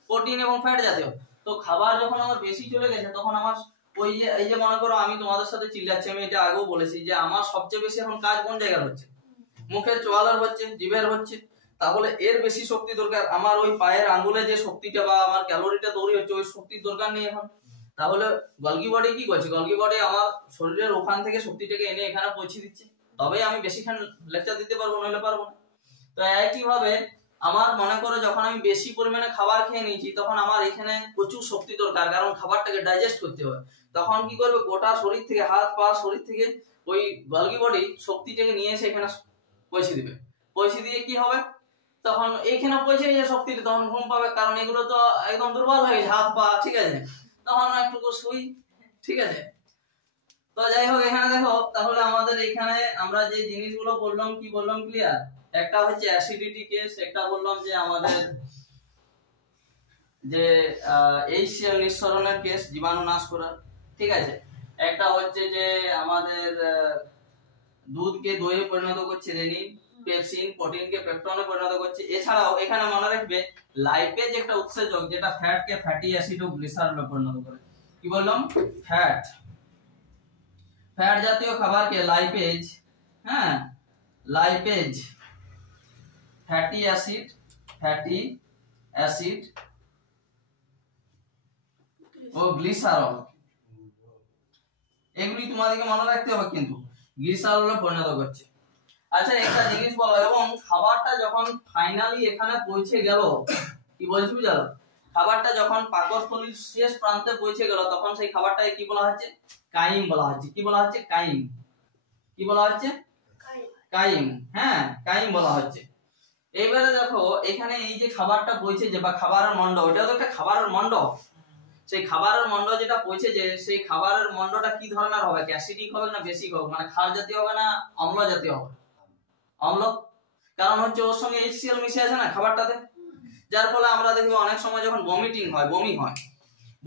প্রোটিন এবং ফ্যাট জাতীয়। তো খাবার যখন আমার বেশি চলে গেছে তখন আমার ওই যে এই যে মনে করো আমি তোমাদের সাথে চিল্লাচ্ছি, আমি এটা আগেও বলেছি যে আমার সবচেয়ে বেশি এখন কাজ কোন জায়গার হচ্ছে? মুখের চোয়ালের হচ্ছে, জিভের হচ্ছে। তাহলে এর বেশি শক্তি দরকার। আমার ওই পায়ের আঙ্গুলে যে শক্তিটা বা আমার ক্যালোরিটা তৈরি হচ্ছে, ওই শক্তির দরকার নেই এখন। তাহলে গলগি বডি কি করছে? গলগি বডি আমার শরীরের ওখান থেকে শক্তিটাকে এনে এখানে পৌঁছে দিচ্ছে, তবেই আমি বেশিক্ষণ লেকচার দিতে পারবো, নইলে পারবো না। তো একই ভাবে আমার মনে করো যখন আমি বেশি পরিমাণে খাবার খেয়ে নিয়েছি তখন আমার এখানে প্রচুর শক্তি দরকার, কারণ খাবারটাকে ডাইজেস্ট করতে হবে। তখন কি করবে? গোটা শরীর থেকে, হাত পা শরীর থেকে ওই গলগি বডি শক্তিটাকে নিয়ে এসে এখানে পৌঁছে দিবে। পৌঁছে দিয়ে কি হবে? তখন এইখানে পৌঁছে গেছে শক্তিটা, তখন ঘুম পাবে, কারণ এগুলো তো একদম দুর্বল হয়ে গেছে হাত পা, ঠিক আছে, তখন একটু শুই, ঠিক আছে। তো যাই হোক, এখানে দেখো তাহলে আমাদের এখানে আমরা যে জিনিসগুলো বললাম, কি বললাম ক্লিয়ার? একটা হচ্ছে অ্যাসিডিটি কেস, একটা বললাম যে আমাদের যে HCl নিঃসরণের কেস, জীবাণু নাশ করার, ঠিক আছে। একটা হচ্ছে যে আমাদের দুধকে দইয়ে পরিণত করছে রেনিন, পেপসিন প্রোটিনকে পেপটনে পরিণত করছে। এছাড়াও এখানে মনে রাখবে লাইপেজ একটা উৎসেচক, যেটা ফ্যাটকে ফ্যাটি অ্যাসিড ও গ্লিসারলে পরিণত করে। কি বললাম? ফ্যাট জাতীয় খাবারকে লাইপেজ, হ্যাঁ, লাইপেজ, ফ্যাটি অ্যাসিড ও গ্লিসারল, এগুলি তোমাদেরকে মনে রাখতে হবে, কিন্তু গ্লিসারলে পরিণত করছে। আচ্ছা একটা জিনিস বলো, এবং খাবারটা যখন ফাইনালি এখানে পৌঁছে গেল, কি বলছি বুঝালো? খাবারটা যখন পাকস্থলীর শেষ প্রান্তে পৌঁছে গেল তখন সেই খাবারটাকে কি বলা হচ্ছে? কাইম বলা হচ্ছে। কি বলা হচ্ছে? কাইম। কি বলা হচ্ছে? কাইম। হ্যাঁ, কাইম বলা হচ্ছে। এবারে দেখো এখানে এই যে খাবারটা পৌঁছেছে বা খাবারের মন্ড, ওটা তো একটা খাবারের মন্ড। সেই খাবারের মন্ড যেটা পৌঁছেছে, সেই খাবারের মন্ডটা কি ধরনের হবে? অ্যাসিডিক হবে না বেসিক হবে? মানে ক্ষার জাতীয় হবে না অম্ল জাতীয় হবে? অম্ল, কারণ হচ্ছে ওর সঙ্গে HCl মিশে আছে না খাবারটাতে। যার ফলে আমরা দেখবো অনেক সময় যখন ভমিটিং হয়, বমি হয়,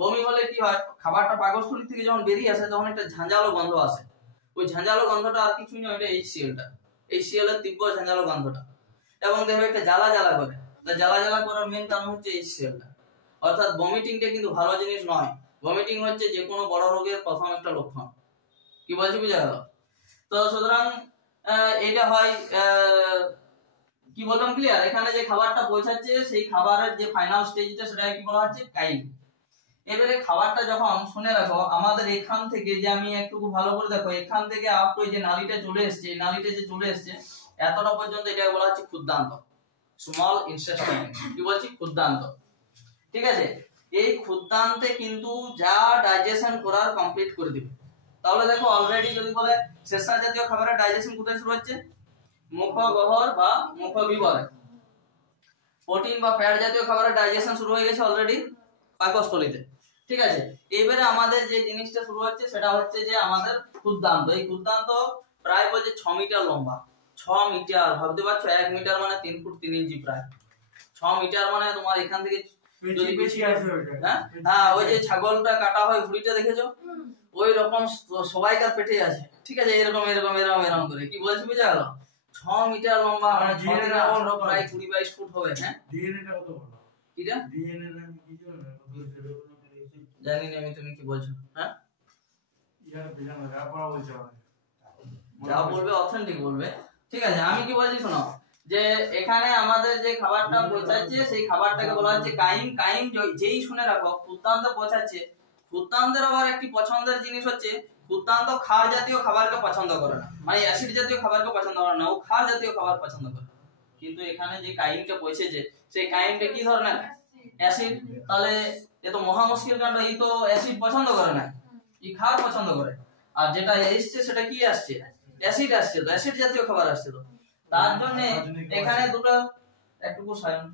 বমি হলে কি হয়? খাবারটা পাকস্থলী থেকে যখন বেরিয়ে আসে তখন একটা ঝাঁঝালো গন্ধ আসে। ওই ঝাঁঝালো গন্ধটা আর কিছুই নয়, এটা HCl এর তীব্র ঝাঁঝালো গন্ধটা। এবং দেখবে একটা জ্বালা জ্বালা করে, জ্বালা করার মেন কারণ হচ্ছে HCl টা। অর্থাৎ ভমিটিংটা কিন্তু ভালো জিনিস নয়। ভমিটিং হচ্ছে যে কোনো বড় রোগের প্রথম একটা লক্ষণ। কি বলছি বুঝা গেল? তো সুতরাং এটা হয়, কি বললাম ক্লিয়ার? এখানে যে খাবারটা পৌঁছাচ্ছে সেই খাবারের যে ফাইনাল স্টেজটা সেটাকে কি বলা হচ্ছে? কাইম। এবারে খাবারটা যখন, শুনে রাখো, আমাদের এখান থেকে যে আমি একটু ভালো করে দেখো, এখান থেকে আপ ওই যে নালীটা চলে এসেছে, এই নালীটা যে চলে এসেছে এতটা পর্যন্ত, এটাকে বলা হচ্ছে ক্ষুদ্রান্ত, স্মল ইন্টেস্টাইন। কি বলছি? ক্ষুদ্রান্ত, ঠিক আছে। এই ক্ষুদ্রান্তে কিন্তু যা ডাইজেশন করার কমপ্লিট করে দিবে। তাহলে দেখো অলরেডি যদি বলে শেষা জাতীয় খাবারের ডাইজেশন কোথায় শুরু হচ্ছে? মুখগহ্বর বা মুখবিবরে। প্রোটিন বা ফ্যাট জাতীয় খাবারের ডাইজেশন শুরু হয়ে গেছে অলরেডি পাকস্থলীতে, ঠিক আছে। এবারে আমাদের যে জিনিসটা শুরু হচ্ছে সেটা হচ্ছে যে আমাদের ক্ষুদ্রান্ত। এই ক্ষুদ্রান্ত প্রায় বলছে 6 মিটার লম্বা। 6 মিটার, ভাবতে পারছো? 1 মিটার মানে 3 ফুট 3 ইঞ্চি প্রায়। 6 মিটার মানে তোমার এখান থেকে যদি বেশি আসে, হ্যাঁ, ওই যে ছাগলটা কাটা হয় ভুঁড়িটা দেখেছো, ওই রকম সবাইকার পেটে আছে, ঠিক আছে, এরকম এরকম এরকম এরকম করে। কি বলছি বুঝা গেল? 6 মিটার লম্বা, মানে 6 মিটার প্রায় 20-22 ফুট হবে। হ্যাঁ, ডিএনএটা কত বড়? কিটা ডিএনএ কি জানি না আমি, তুমি কি বলছো? হ্যাঁ, ইয়ার বিধান যা পড়া বলছে যা বলবে অথেন্টিক বলবে। ঠিক আছে, আমি কি বলছি শোনো, যে এখানে আমাদের যে খাবারটা পৌঁছাচ্ছে সেই খাবারটাকে বলা হচ্ছে কাইম। কাইম যেই শুনে রাখো ক্ষুদ্রান্ত পৌঁছাচ্ছে, ক্ষুদ্রান্তের আবার একটি পছন্দের জিনিস হচ্ছে ক্ষুদ্রান্ত ক্ষার জাতীয় খাবারকে পছন্দ করে না, মানে অ্যাসিড জাতীয় খাবারকে পছন্দ করে না, ও ক্ষার জাতীয় খাবার পছন্দ করে। কিন্তু এখানে যে কাইমটা পৌঁছেছে সেই কাইমটা কি ধরনের অ্যাসিড, তাহলে এ তো মহা মুশকিল কাণ্ড, এই তো অ্যাসিড পছন্দ করে না, এই ক্ষার পছন্দ করে। আর যেটা এসছে সেটা কি আসছে, অ্যাসিড আসছে, তো অ্যাসিড জাতীয় খাবার আসছে। তো তার জন্য এখানে দুটো একটুকু সাইলেন্ট,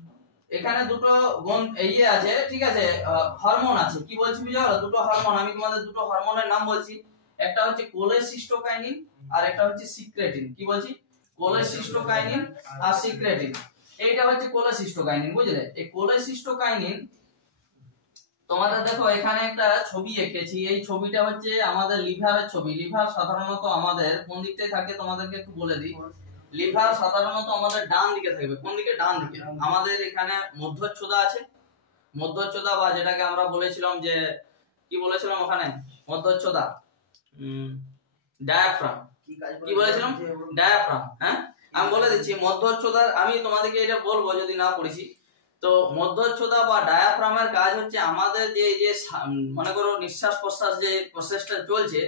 এখানে দুটো গুণ ইয়ে আছে, ঠিক আছে, হরমোন আছে। কি বলছি বুঝা গেল? দুটো হরমোন, আমি তোমাদের দুটো হরমোনের নাম বলছি, একটা হচ্ছে কোলেসিস্টোকাইনিন আর একটা হচ্ছে সিক্রেটিন। কি বলছি? কোলেসিস্টোকাইনিন আর সিক্রেটিন। এইটা হচ্ছে কোলেসিস্টোকাইনিন, বুঝলে? এই কোলেসিস্টোকাইনিন তোমাদের দেখো এখানে একটা ছবি এঁকেছি, এই ছবিটা হচ্ছে আমাদের লিভারের ছবি। লিভার সাধারণত আমাদের কোন দিকটায় থাকে তোমাদেরকে একটু বলে দিই। লিভার সাধারণত আমাদের ডান দিকে থাকবে। কোন দিকে? ডান দিকে। আমাদের এখানে মধ্যচ্ছদা আছে, মধ্যচ্ছদা বা যেটাকে আমরা বলেছিলাম যে কি বলেছিলাম ওখানে মধ্যচ্ছদা, ডায়াফ্রাম। কি বলেছিলাম? ডায়াফ্রাম। হ্যাঁ, আমি বলে দিচ্ছি মধ্যচ্ছদা, আমি তোমাদেরকে এটা বলবো যদি না পড়েছি। তো মধ্যচ্ছদা বা ডায়াফ্রামের কাজ হচ্ছে আমাদের যে যে মনে করো নিঃশ্বাস প্রশ্বাস যে প্রসেসটা চলছে,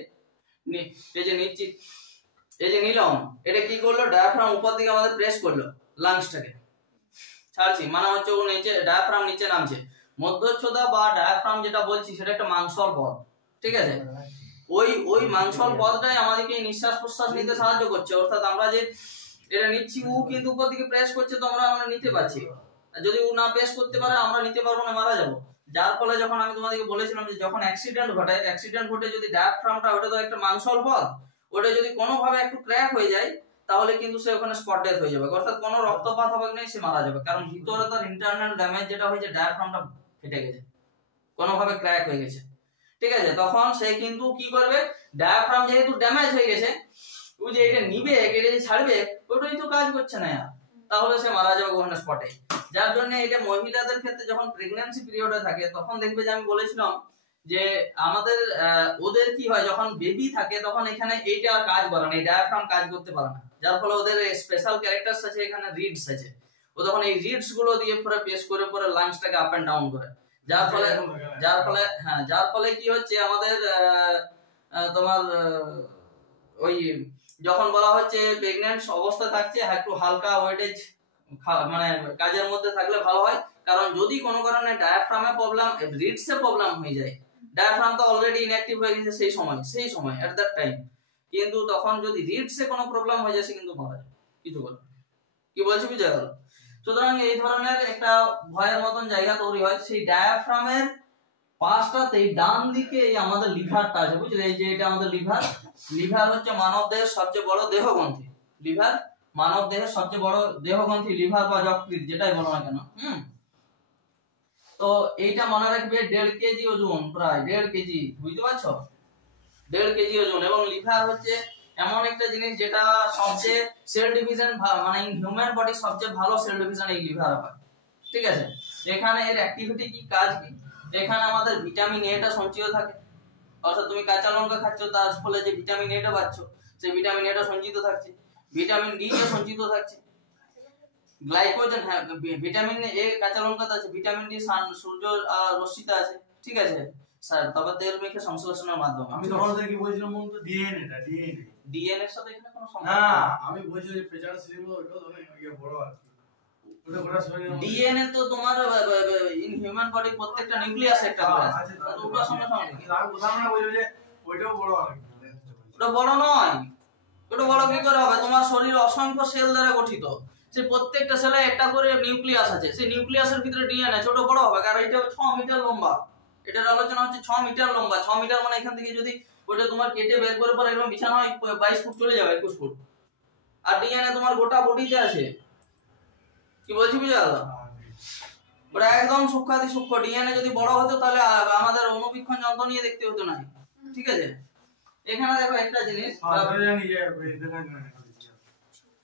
এই যে নিচ্ছি, এই যে নিলাম, এটা কি করলো? ডায়াফ্রাম উপর দিকে আমাদের প্রেস করলো, লাংসটাকে ছাড়ছি, মানে হচ্ছে ও নিচে, ডায়াফ্রাম নিচে নামছে। মধ্যচ্ছদা বা ডায়াফ্রাম যেটা বলছি সেটা একটা মাংসল পদ, ঠিক আছে? ওই মাংসল পদটাই আমাদেরকে নিঃশ্বাস প্রশ্বাস নিতে সাহায্য করছে। অর্থাৎ আমরা যে এটা নিচ্ছি, ও কিন্তু উপর দিকে প্রেস করছে, তো আমরা নিতে পারছি। যদি ও না প্রেস করতে পারে আমরা নিতে পারবো না, মারা যাবো। যার ফলে যখন আমি তোমাদেরকে বলেছিলাম যে যখন অ্যাক্সিডেন্ট ঘটে যদি ডায়াফ্রামটা, ওটা তো একটা মাংসল পদ, ওটা যদি কোনোভাবে একটু ক্র্যাক হয়ে যায় তাহলে কিন্তু সে ওখানে স্পট ডেথ হয়ে যাবে। অর্থাৎ কোনো রক্তপাত হবে না, সে মারা যাবে। কারণ ভিতরে তার ইন্টারনাল ড্যামেজ যেটা হয়েছে, ডায়াফ্রামটা ফেটে গেছে, কোনোভাবে ক্র্যাক হয়ে গেছে, ঠিক আছে? তখন সে কিন্তু কি করবে, ডায়াফ্রাম যেহেতু ড্যামেজ হয়ে গেছে, ও যে এটা নিবে, এটা যে ছাড়বে, ওটাই তো কাজ করছে না, তাহলে সে মারা যাবে ওখানে স্পটে। যার জন্য এটা মহিলাদের ক্ষেত্রে যখন প্রেগন্যান্সি পিরিয়ডে থাকে তখন দেখবে যে আমি বলেছিলাম যে আমাদের ওদের কি হয়, যখন বেবি থাকে তখন এখানে এইটা কাজ করে না, এই ডায়াফ্রাম কাজ করতে পারে না। যার ফলে ওদের স্পেশাল ক্যারেক্টারস আছে, এখানে রিডস আছে, ও তখন এই রিডস গুলো দিয়ে পুরো প্রেস করে পরে লাংসটাকে আপ এন্ড ডাউন করে। যার ফলে কি হচ্ছে আমাদের তোমার ওই যখন বলা হচ্ছে প্রেগন্যান্ট অবস্থায় থাকছে, একটু হালকা ওয়েটেজ মানে কাজের মধ্যে থাকলে ভালো হয়। কারণ যদি কোনো কারণে ডায়াফ্রামে প্রবলেম, রিডসে প্রবলেম হয়ে যায়, ডায়াফ্রাম তো অলরেডি ইনঅ্যাক্টিভ হয়ে গেছে সেই সময় এট দ্যাট টাইম, কিন্তু তখন যদি রিডসে কোনো প্রবলেম হয়ে যায় সে কিন্তু মারা যায়, কিছু করে। কি বলছি বুঝা গেল? সুতরাং এই ধরনের একটা ভয়ের মতন জায়গা তৈরি হয়। সেই ডায়াফ্রামের পাশটাতেই ডান দিকে এই আমাদের লিভারটা আছে, বুঝলে? এই যে এটা আমাদের লিভার। লিভার হচ্ছে মানব দেহের সবচেয়ে বড় দেহগ্রন্থি। লিভার মানব দেহের সবচেয়ে বড় দেহগ্রন্থি, লিভার বা যকৃৎ যেটাই বলো না কেন। তো এইটা মনে রাখবে 1.5 কেজি ওজন, প্রায় 1.5 কেজি, বুঝতে পারছো? 1.5 কেজি ওজন। এবং লিভার হচ্ছে এমন একটা জিনিস যেটা সবচেয়ে সেল ডিভিশন, মানে হিউম্যান বডি সবচেয়ে ভালো সেল ডিভিশন এই লিভার হয়, ঠিক আছে? এখানে এর অ্যাক্টিভিটি কি, কাজ কি? এখানে আমাদের ভিটামিন এ টা সঞ্চিত থাকে, অর্থাৎ তুমি কাঁচা লঙ্কা খাচ্ছ তার ফলে যে ভিটামিন এ টা পাচ্ছ, সেই ভিটামিন এ টা সঞ্চিত থাকছে। ভিটামিন ডি টা সঞ্চিত থাকছে, গ্লাইকোজেন, হ্যাঁ ভিটামিন এ কাঁচা লঙ্কাতে আছে, ভিটামিন ডি সূর্য রশ্মিতে আছে, ঠিক আছে স্যার? তবে তেল মেখে সংশ্লেষণের মাধ্যমে। আমি তখন থেকে কি বলছিলাম বলুন তো, ডিএনএ টা, ডিএনএ এর সাথে এখানে কোনো সম্পর্ক না, নেই। আমি বলছি যে পেছনের সিলিগুলো ওইটা তো ইয়ে বড় আর কি, ওটা গোটা শরীরে ডিএনএ তো তোমার ইন হিউম্যান বডি প্রত্যেকটা নিউক্লিয়াস একটা করে আছে, তো ওটার সঙ্গে সঙ্গে আমি কোথাও না বলি যে ওইটাও বড় আর কি। ওটা বড় নয়, ওটা বড় কি করে হবে? তোমার শরীর অসংখ্য সেল দ্বারা গঠিত, সেই প্রত্যেকটা সেলে একটা করে নিউক্লিয়াস আছে, সেই নিউক্লিয়াসের ভিতরে ডিএনএ আছে, ওটা বড় হবে। কারণ এটা 6 মিটার লম্বা, এটার আলোচনা হচ্ছে 6 মিটার লম্বা। 6 মিটার মানে এখান থেকে যদি ওটা তোমার কেটে বের করে পরে এরকম বিছানা হয় 22 ফুট চলে যাবে, 21 ফুট। আর ডিএনএ তোমার গোটা বডিতে আছে। কি বলছি বুঝা গেল? ওটা একদম সূক্ষ্মাতি সূক্ষ্ম। ডিএনএ যদি বড় হতো তাহলে আমাদের অনুবীক্ষণ যন্ত্র নিয়ে দেখতে হতো না, ঠিক আছে? এখানে দেখো একটা জিনিস,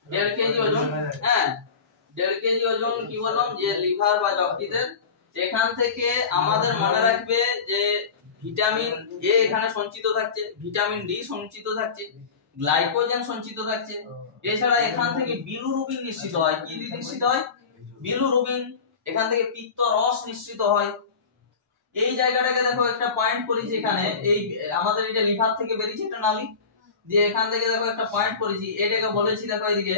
1.5 কেজি ওজন, হ্যাঁ 1.5 কেজি ওজন। কি বললাম যে লিভার বা যকৃতের, এখান থেকে আমাদের মনে রাখবে যে ভিটামিন এ এখানে সঞ্চিত থাকছে, ভিটামিন ডি সঞ্চিত থাকছে, গ্লাইকোজেন সঞ্চিত থাকছে। এছাড়া এখান থেকে বিলিরুবিন নিঃসৃত হয়। কি নিঃসৃত হয়? বিলিরুবিন। এখান থেকে পিত্ত রস নিঃসৃত হয়। এই জায়গাটাকে দেখো একটা পয়েন্ট করেছি এখানে, এই আমাদের এটা লিভার থেকে বেরিয়েছে একটা নালী দিয়ে, এখান থেকে দেখো একটা পয়েন্ট করেছি, এটাকে বলেছি দেখো এদিকে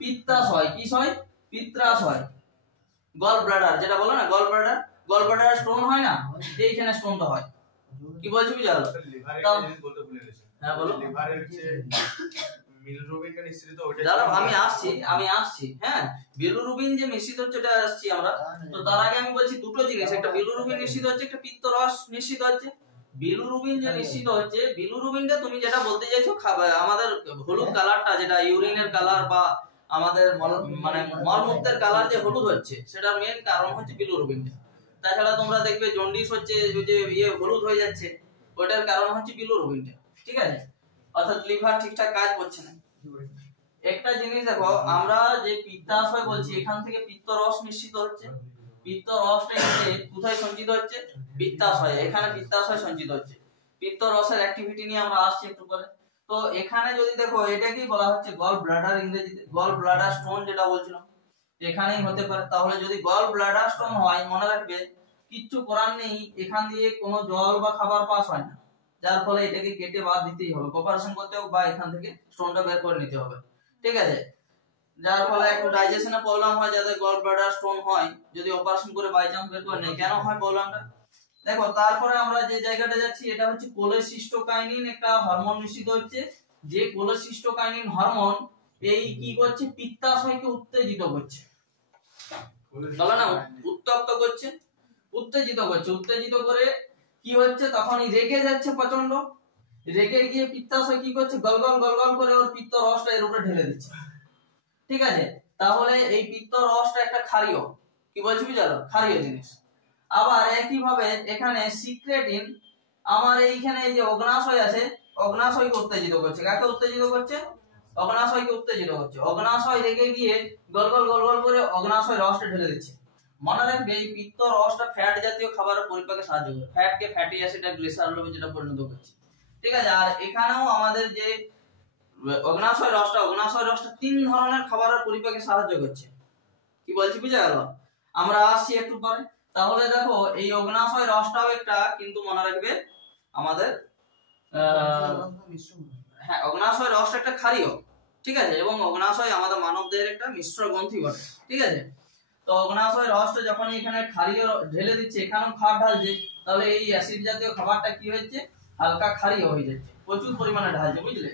পিত্তাশয়। কি হয়? পিত্তাশয়। গল ব্লাডার যেটা বলো না, gall bladder, gall bladder stone হয় না, এইখানে স্টোনটা হয়। কি বলছো বুঝালো? হ্যাঁ বলো। লিভারের যে বিলিরুবিনটা নিঃসৃত ওইটা দাঁড়াও আমি আসছি। হ্যাঁ, বিলিরুবিন যে মিশ্রিত হচ্ছে এটা আসছি আমরা। তো তার আগে আমি বলছি দুটো জিনিস, একটা বিলিরুবিন নিঃসৃত হচ্ছে, একটা পিত্ত রস নিঃসৃত হচ্ছে। বিলিরুবিন যে নিঃসৃত হচ্ছে, বিলিরুবিনটা তুমি যেটা বলতে চাইছো আমাদের হলুদ কালারটা, যেটা ইউরিনের কালার বা আমাদের মানে মলমূত্রের কালার যে হলুদ হচ্ছে, সেটার মেইন কারণ হচ্ছে বিলিরুবিনটা। তাছাড়া তোমরা দেখবে জন্ডিস হচ্ছে, যে হলুদ হয়ে যাচ্ছে, ওটার কারণ হচ্ছে বিলিরুবিনটা। ঠিক আছে? অর্থাৎ লিভার ঠিকঠাক কাজ করছে না। একটা জিনিস দেখো, আমরা যে পিত্তাশয় বলছি, এখান থেকে পিত্ত রস নিঃসৃত হচ্ছে। পিত্ত রসটা এসে কোথায় সঞ্চিত হচ্ছে? পিত্তাশয়ে। এখানে পিত্তাশয় সঞ্চিত হচ্ছে। পিত্ত রসের অ্যাক্টিভিটি নিয়ে আমরা আসছি একটু পরে। তো এখানে যদি দেখো, এটাকেই বলা হচ্ছে গল ব্লাডার, ইংরেজিতে গল ব্লাডার স্টোন যেটা বলছিলাম, এখানেই হতে পারে। তাহলে যদি গল ব্লাডার স্টোন হয়, মনে রাখবে কিচ্ছু করার নেই, এখান দিয়ে কোনো জল বা খাবার পাস হয় না, যার ফলে এটাকে কেটে বাদ দিতেই হবে, অপারেশন করতে হবে বা এখান থেকে স্টোনটা বের করে নিতে হবে। ঠিক আছে? যার ফলে একটু ডাইজেশনে প্রবলেম হয়, যাদের গল ব্লাডার স্টোন হয়, যদি অপারেশন করে বাই চান্স বের করে নেয়। কেন হয় প্রবলেমটা? দেখো, তারপরে আমরা যে জায়গাটা যাচ্ছি, এটা হচ্ছে কোলেসিস্টোকাইনিন, একটা হরমোন নিঃসৃত হচ্ছে। যে কোলেসিস্টোকাইনিন হরমোন এই কি করছে? পিত্তাশয়কে উত্তেজিত করছে। বলো না, উত্তপ্ত করছে, উত্তেজিত করছে। উত্তেজিত করে কি হচ্ছে? তখনই রেগে যাচ্ছে প্রচন্ড। রেগে গিয়ে পিত্তাশয় কি করছে? গলগল গলগল করে ওর পিত্ত রসটা এর উপরে ঢেলে দিচ্ছে। ঠিক আছে? তাহলে এই পিত্ত রসটা একটা ক্ষারীয়। কি বলছি বুঝালো? ক্ষারীয় জিনিস। আবার একই ভাবে এখানে সিক্রেটিন, আমার এইখানে এই যে অগ্নাশয় আছে, অগ্নাশয়কে উত্তেজিত করছে। কাকে উত্তেজিত করছে? অগ্নাশয়কে উত্তেজিত করছে। অগ্নাশয় রেগে গিয়ে গলগল গলগল করে অগ্নাশয় রসটা ঢেলে দিচ্ছে। মনে রাখবে, এই পিত্ত রসটা ফ্যাট জাতীয় খাবারের পরিপাকে সাহায্য করে। ফ্যাটকে ফ্যাটি অ্যাসিড আর গ্লিসারলে যেটা পরিণত করছে। ঠিক আছে? আর এখানেও আমাদের যে অগ্নাশয় রসটা তিন ধরনের খাবারের পরিপাকে সাহায্য করছে। কি বলছি বুঝা গেল? আমরা আসছি একটু পরে। তাহলে দেখো, এই অগ্নাশয় রসটাও একটা, কিন্তু মনে রাখবে আমাদের হ্যাঁ, অগ্নাশয় রসটা একটা ক্ষারীয়। ঠিক আছে? এবং অগ্নাশয় আমাদের মানবদের একটা মিশ্র গ্রন্থি বটে। ঠিক আছে? তো অগ্নাশয় রসটা যখন এখানে ক্ষারীয় ঢেলে দিচ্ছে, এখানেও ক্ষার ঢালছে, তাহলে এই অ্যাসিড জাতীয় খাবারটা কি হচ্ছে? হালকা ক্ষারীয় হয়ে যাচ্ছে। প্রচুর পরিমাণে ঢালছে, বুঝলে?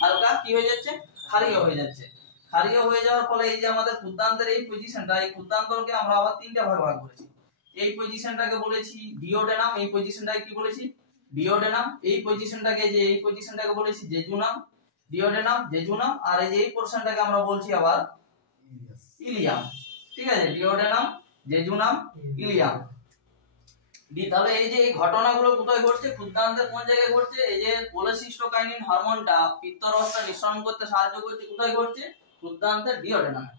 হালকা কি হয়ে যাচ্ছে? ক্ষারীয় হয়ে যাচ্ছে। ক্ষারীয় হয়ে যাওয়ার ফলে এই যে আমাদের ক্ষুদ্রান্তের এই পজিশনটা, এই ক্ষুদ্রান্তকে আমরা আবার তিনটা ভাগ করেছি। এই পজিশনটাকে বলেছি ডিওডেনাম, এই পজিশনটাকে কি বলেছি? ডিওডেনাম। এই পজিশনটাকে বলেছি জেজুনাম, ডিওডেনাম, জেজুনাম। আর এই যে এই পোরশনটাকে আমরা বলছি আবার ইলিয়াম। ঠিক আছে? Duodenum, jejunum, Ilium. তাহলে এই যে এই ঘটনাগুলো কোথায় ঘটছে? ক্ষুদ্রান্তের কোন জায়গায় ঘটছে? এই যে কোলেসিস্টোকাইনিন হরমোনটা পিত্ত রসটা নিঃসরণ করতে সাহায্য করছে, কোথায় ঘটছে? ক্ষুদ্রান্তের ডিওডেনামে।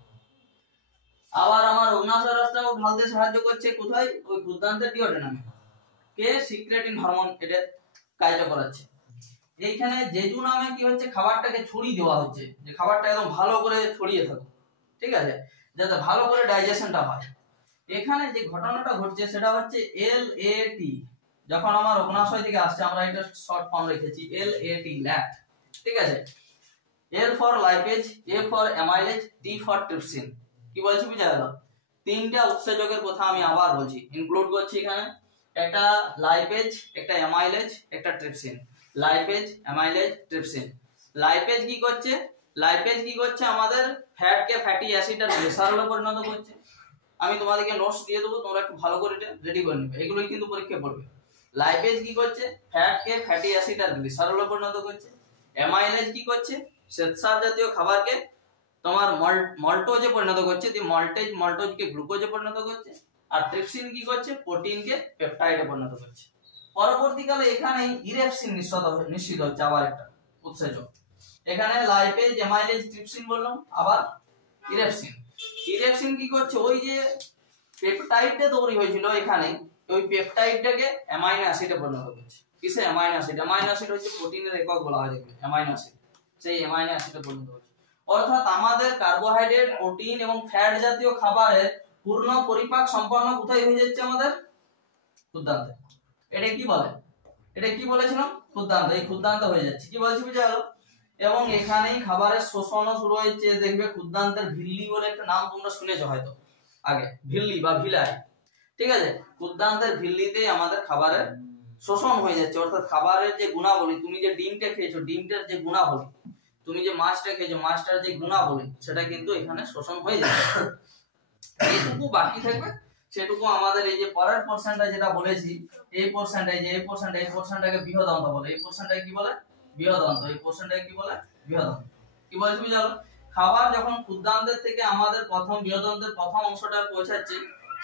আবার আমার অগ্নাশয় রসটাও ঢালতে সাহায্য করছে, কোথায়? ওই ক্ষুদ্রান্তের ডিওডেনামে। কে? সিক্রেটিন হরমোন এটা কাজটা করাচ্ছে। এইখানে জেজুনামে কি হচ্ছে? খাবারটাকে ছড়িয়ে দেওয়া হচ্ছে, যে খাবারটা একদম ভালো করে ছড়িয়ে থাকো। ঠিক আছে? যাতে ভালো করে ডাইজেশনটা হয়। এখানে যে ঘটনাটা ঘটছে সেটা হচ্ছে LAT। যখন আমার অগ্নাশয় থেকে আসছে, আমরা এটা শর্ট ফর্ম রেখেছি LAT, ল্যাট। ঠিক আছে? L for lipase, A for amylase, T for trypsin. কি বলছি বুঝা গেল? তিনটা উৎসেচকের কথা আমি আবার বলছি, ইনক্লুড করছি এখানে। একটা লাইপেজ, একটা অ্যামাইলেজ, একটা trypsin. Lipase, amylase, trypsin. Lipase কি করছে? লাইপেজ কি করছে? আমাদের ফ্যাটকে ফ্যাটি অ্যাসিড আর গ্লিসারলে পরিণত করছে। আমি তোমাদেরকে নোটস দিয়ে দেবো, তোমরা একটু ভালো করে এটা রেডি করে নেবে, এগুলোই কিন্তু পরীক্ষায় পড়বে। লাইপেজ কি করছে? ফ্যাটকে ফ্যাটি অ্যাসিড আর গ্লিসারলে পরিণত করছে। অ্যামাইলেজ কি করছে? শ্বেতসার জাতীয় খাবারকে তোমার মল্টোজে পরিণত করছে, যে মল্টোজকে গ্লুকোজে পরিণত করছে। আর ট্রিপসিন কি করছে? প্রোটিনকে পেপটাইডে পরিণত করছে। পরবর্তীকালে এখানে ইরেপসিন নিশ্চিত হচ্ছে, আবার একটা উৎসেচক। এখানে লাইপেজ, অ্যামাইলেজ, ট্রিপসিন বললাম, আবার ইরেপসিন। ইরেপসিন কি করছে? ওই যে পেপটাইডটা তৈরি হয়েছিল এখানে, ওই পেপটাইডটাকে অ্যামাইনো অ্যাসিডে পরিণত করছে। কিসে? Amino acid. অ্যামাইনো অ্যাসিড হচ্ছে প্রোটিনের একক বলা হয় দেখবে, অ্যামাইনো অ্যাসিড। সেই অ্যামাইনো অ্যাসিডে পরিণত হচ্ছে। অর্থাৎ আমাদের কার্বোহাইড্রেট, প্রোটিন এবং ফ্যাট জাতীয় খাবারের পূর্ণ পরিপাক সম্পন্ন কোথায় হয়ে যাচ্ছে? আমাদের ক্ষুদ্রান্তে। এটা কি বলে? এটা কি বলেছিলাম? ক্ষুদ্রান্ত। এই ক্ষুদ্রান্ত হয়ে যাচ্ছে। কি বলছি বুঝা গেল? এবং এখানেই খাবারের শোষণও শুরু হয়েছে। দেখবে ক্ষুদ্রান্তের ভিল্লি বলে একটা নাম তোমরা শুনেছো হয়তো আগে, ভিল্লি বা ভিলাই। ঠিক আছে, ক্ষুদ্রান্তের ভিল্লিতেই আমাদের খাবারের শোষণ হয়ে যাচ্ছে। অর্থাৎ খাবারের যে গুণাবলী, তুমি যে ডিমটা খেয়েছো, ডিমটার যে গুণাবলী, তুমি যে মাছটা খেয়েছো, মাছটার যে গুণাবলী, সেটা কিন্তু এখানে শোষণ হয়ে যাচ্ছে। এইটুকু বাকি থাকবে, সেটুকু আমাদের এই যে পরের পোরশনটা যেটা বলেছি, এই পোরশনটা, এই পোরশনটাকে বৃহদান্ত বলে। এই পোরশনটাকে কি বলে? বৃহদান্ত। এই পোরশনটাকে কি বলে? বৃহদান্ত। কি বলছি বুঝালো? খাবার যখন ক্ষুদ্রান্তের থেকে আমাদের প্রথম বৃহদান্তের প্রথম অংশটা পৌঁছাচ্ছে,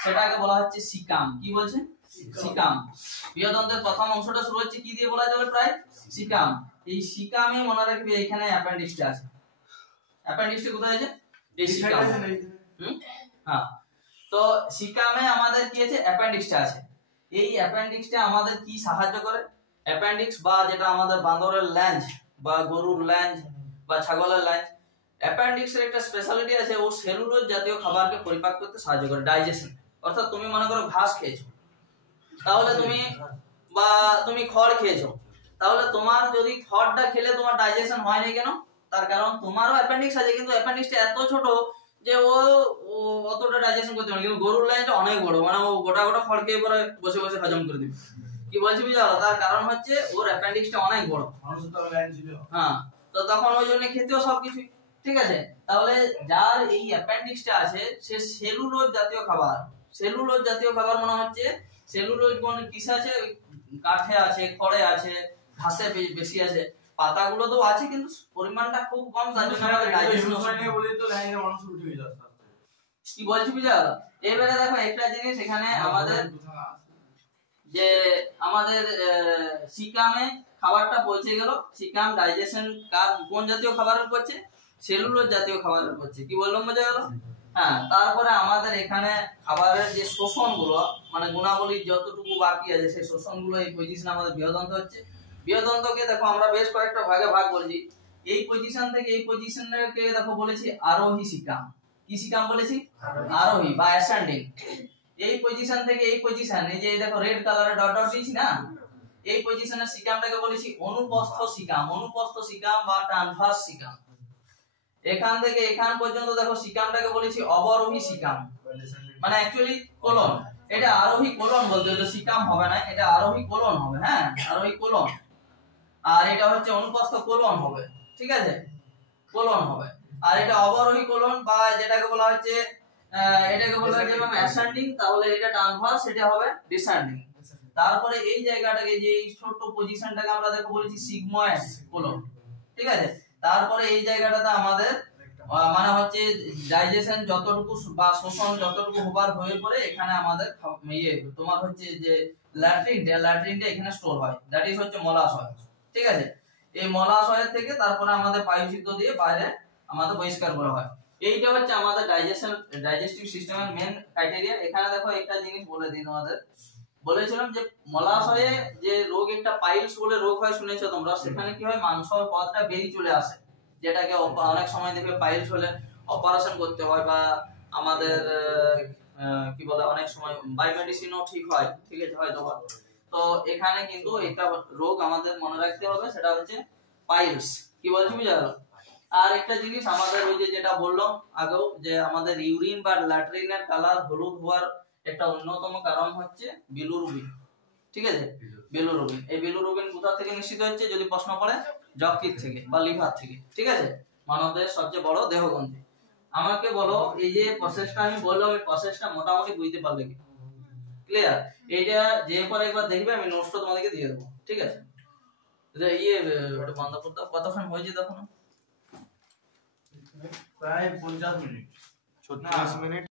সেটাকে বলা হচ্ছে সিকাম। কি বলছে? সিকাম। বৃহদান্তের প্রথম অংশটা শুরু হচ্ছে কি দিয়ে বলা যাবে? প্রায় সিকাম। এই সিকামে মনে রাখবে এখানে অ্যাপেন্ডিক্সটা আছে। অ্যাপেন্ডিক্সটা কোথায় আছে? এই সিকাম। হ্যাঁ, তো সিকামে আমাদের কি আছে? অ্যাপেন্ডিক্সটা আছে। এই অ্যাপেন্ডিক্সটা আমাদের কি সাহায্য করে? অ্যাপেন্ডিক্স বা যেটা আমাদের বাঁদরের ল্যাঞ্জ বা গরুর ল্যাঞ্জ বা ছাগলের ল্যাঞ্জ, অ্যাপেন্ডিক্সের একটা স্পেশালিটি আছে, ও সেলুলোজ জাতীয় খাবারকে পরিপাক করতে সাহায্য করে, ডাইজেশন। অর্থাৎ তুমি মনে করো ঘাস খেয়েছো, তাহলে তুমি খড় খেয়েছো, তাহলে তোমার যদি খড়টা খেলে তোমার ডাইজেশন হয়নি কেন? তার কারণ তোমারও অ্যাপেন্ডিক্স আছে, কিন্তু অ্যাপেন্ডিক্সটা এত ছোট যে ও অতটা ডাইজেশন করতে পারে। কিন্তু গরুর লাইনটা অনেক বড়, মানে ও গোটা গোটা খড় খেয়ে পরে বসে বসে হজম করে দিবে। কি বলছি বুঝা? তার কারণ হচ্ছে ওর অ্যাপেন্ডিক্সটা অনেক বড়। হ্যাঁ, তো তখন ওই জন্য খেতেও সবকিছু ঠিক আছে। তাহলে যার এই অ্যাপেন্ডিক্সটা আছে, সে সেলুলোজ জাতীয় খাবার, সেলুলোজ জাতীয় খাবার মনে হচ্ছে সেলুলোজ কোন কিসে আছে? কাঠে আছে, খড়ে আছে, ঘাসে বেশি আছে, পাতাগুলো তো আছে কিন্তু পরিমাণটা খুব কম, তার জন্য আমাদের ডাইজেশন বলি তো লাইনে মানুষ উঠে যাচ্ছে। কি বলছি বুঝা? এবারে দেখো একটা জিনিস এখানে আমাদের, যে আমাদের সিকামে খাবারটা পৌঁছে গেল। সিকাম ডাইজেশন কোন জাতীয় খাবারের করছে? সেলুলোজ জাতীয় খাবারের করছে। কি বললাম বোঝা গেল? হ্যাঁ, তারপরে আমাদের এখানে খাবারের যে শোষণ গুলো, মানে গুণাবলী যতটুকু বাকি আছে, সেই শোষণ গুলো এই পজিশন আমাদের বৃহদন্ত হচ্ছে। বৃহদন্তকে দেখো আমরা বেশ কয়েকটা ভাগে ভাগ করেছি। এই পজিশন থেকে এই পজিশনকে দেখো বলেছি আরোহী সিকাম। কি সিকাম বলেছি? আরোহী বা অ্যাসেন্ডিং। এই পজিশন থেকে এই পজিশন, এই যে দেখো রেড কালারে ডট ডট দিয়েছি না, এই পজিশনের সিকামটাকে বলেছি অনুপস্থ সিকাম। অনুপস্থ সিকাম বা ট্রান্সভার্স সিকাম। এখান থেকে এখান পর্যন্ত দেখো সিকামটাকে বলেছি অবরোহী সিকাম, মানে অ্যাকচুয়ালি কোলন। এটা আরোহী কোলন বলতে হলে সিকাম হবে না, এটা আরোহী কোলন হবে। হ্যাঁ, আরোহী কোলন। আর এটা হচ্ছে অনুপস্থ কোলন হবে। ঠিক আছে, কোলন হবে। আর এটা অবরোহী কোলন বা যেটাকে বলা হচ্ছে এটাকে বলা হয় যেমন অ্যাসেন্ডিং, তাহলে এটা ট্রান্সভার্স, এটা হবে ডিসেন্ডিং। তারপরে এই জায়গাটাকে, যে এই ছোট পজিশনটাকে আমরা দেখো বলেছি সিগময়েড কোলন। ঠিক আছে, তারপরে এই জায়গাটাতে আমাদের মানে হচ্ছে ডাইজেশন যতটুকু বা শোষণ যতটুকু হবার হয়ে পড়ে, এখানে আমাদের তোমার হচ্ছে যে ল্যাট্রিনটা এখানে স্টোর হয়, দ্যাট ইজ হচ্ছে মলাশয়। ঠিক আছে, এই মলাশয়ের থেকে তারপরে আমাদের পায়ুছিদ্র দিয়ে বাইরে আমাদের পরিষ্কার করা হয়। এইটা হচ্ছে আমাদের ডাইজেস্টিভ সিস্টেমের মেন ক্রাইটেরিয়া। এখানে দেখো একটা জিনিস বলে দিই তোমাদের, বলেছিলাম যে মলাশয়ে যে রোগ, একটা পাইলস বলে রোগ হয়, শুনেছো তোমরা? সেখানে কি হয়, মাংসের পথটা বেরিয়ে চলে আসে, যেটাকে অনেক সময় দেখবে পাইলস হলে অপারেশন করতে হয়, বা আমাদের কি বলে অনেক সময় বাই মেডিসিনও ঠিক হয়। ঠিক আছে, হয়তো। তো এখানে কিন্তু একটা রোগ আমাদের মনে রাখতে হবে, সেটা হচ্ছে পাইলস। কি বলছি বুঝা গেল? আর একটা জিনিস আমাদের ওই যে যেটা বললাম আগেও, যে আমাদের ইউরিন বা ল্যাট্রিনের কালার হলুদ হওয়ার একটা অন্যতম কারণ হচ্ছে বিলিরুবিন। ঠিক আছে, বিলিরুবিন। এই বিলিরুবিন কোথা থেকে নিশ্চিত হচ্ছে যদি প্রশ্ন পড়ে? যকৃৎ থেকে বা লিভার থেকে। ঠিক আছে, মানবদেহের সবচেয়ে বড় দেহগ্রন্থি। আমাকে বলো, এই যে প্রসেসটা আমি বললাম, এই প্রসেসটা মোটামুটি বুঝতে পারলে কি? ক্লিয়ার? এইটা যে পরে একবার দেখবে, আমি নোটসটা তোমাদেরকে দিয়ে দেবো। ঠিক আছে, ওটা বন্ধ করতে কতক্ষণ হয়েছে দেখো না? প্রায় 50 মিনিট। 36 মিনিট।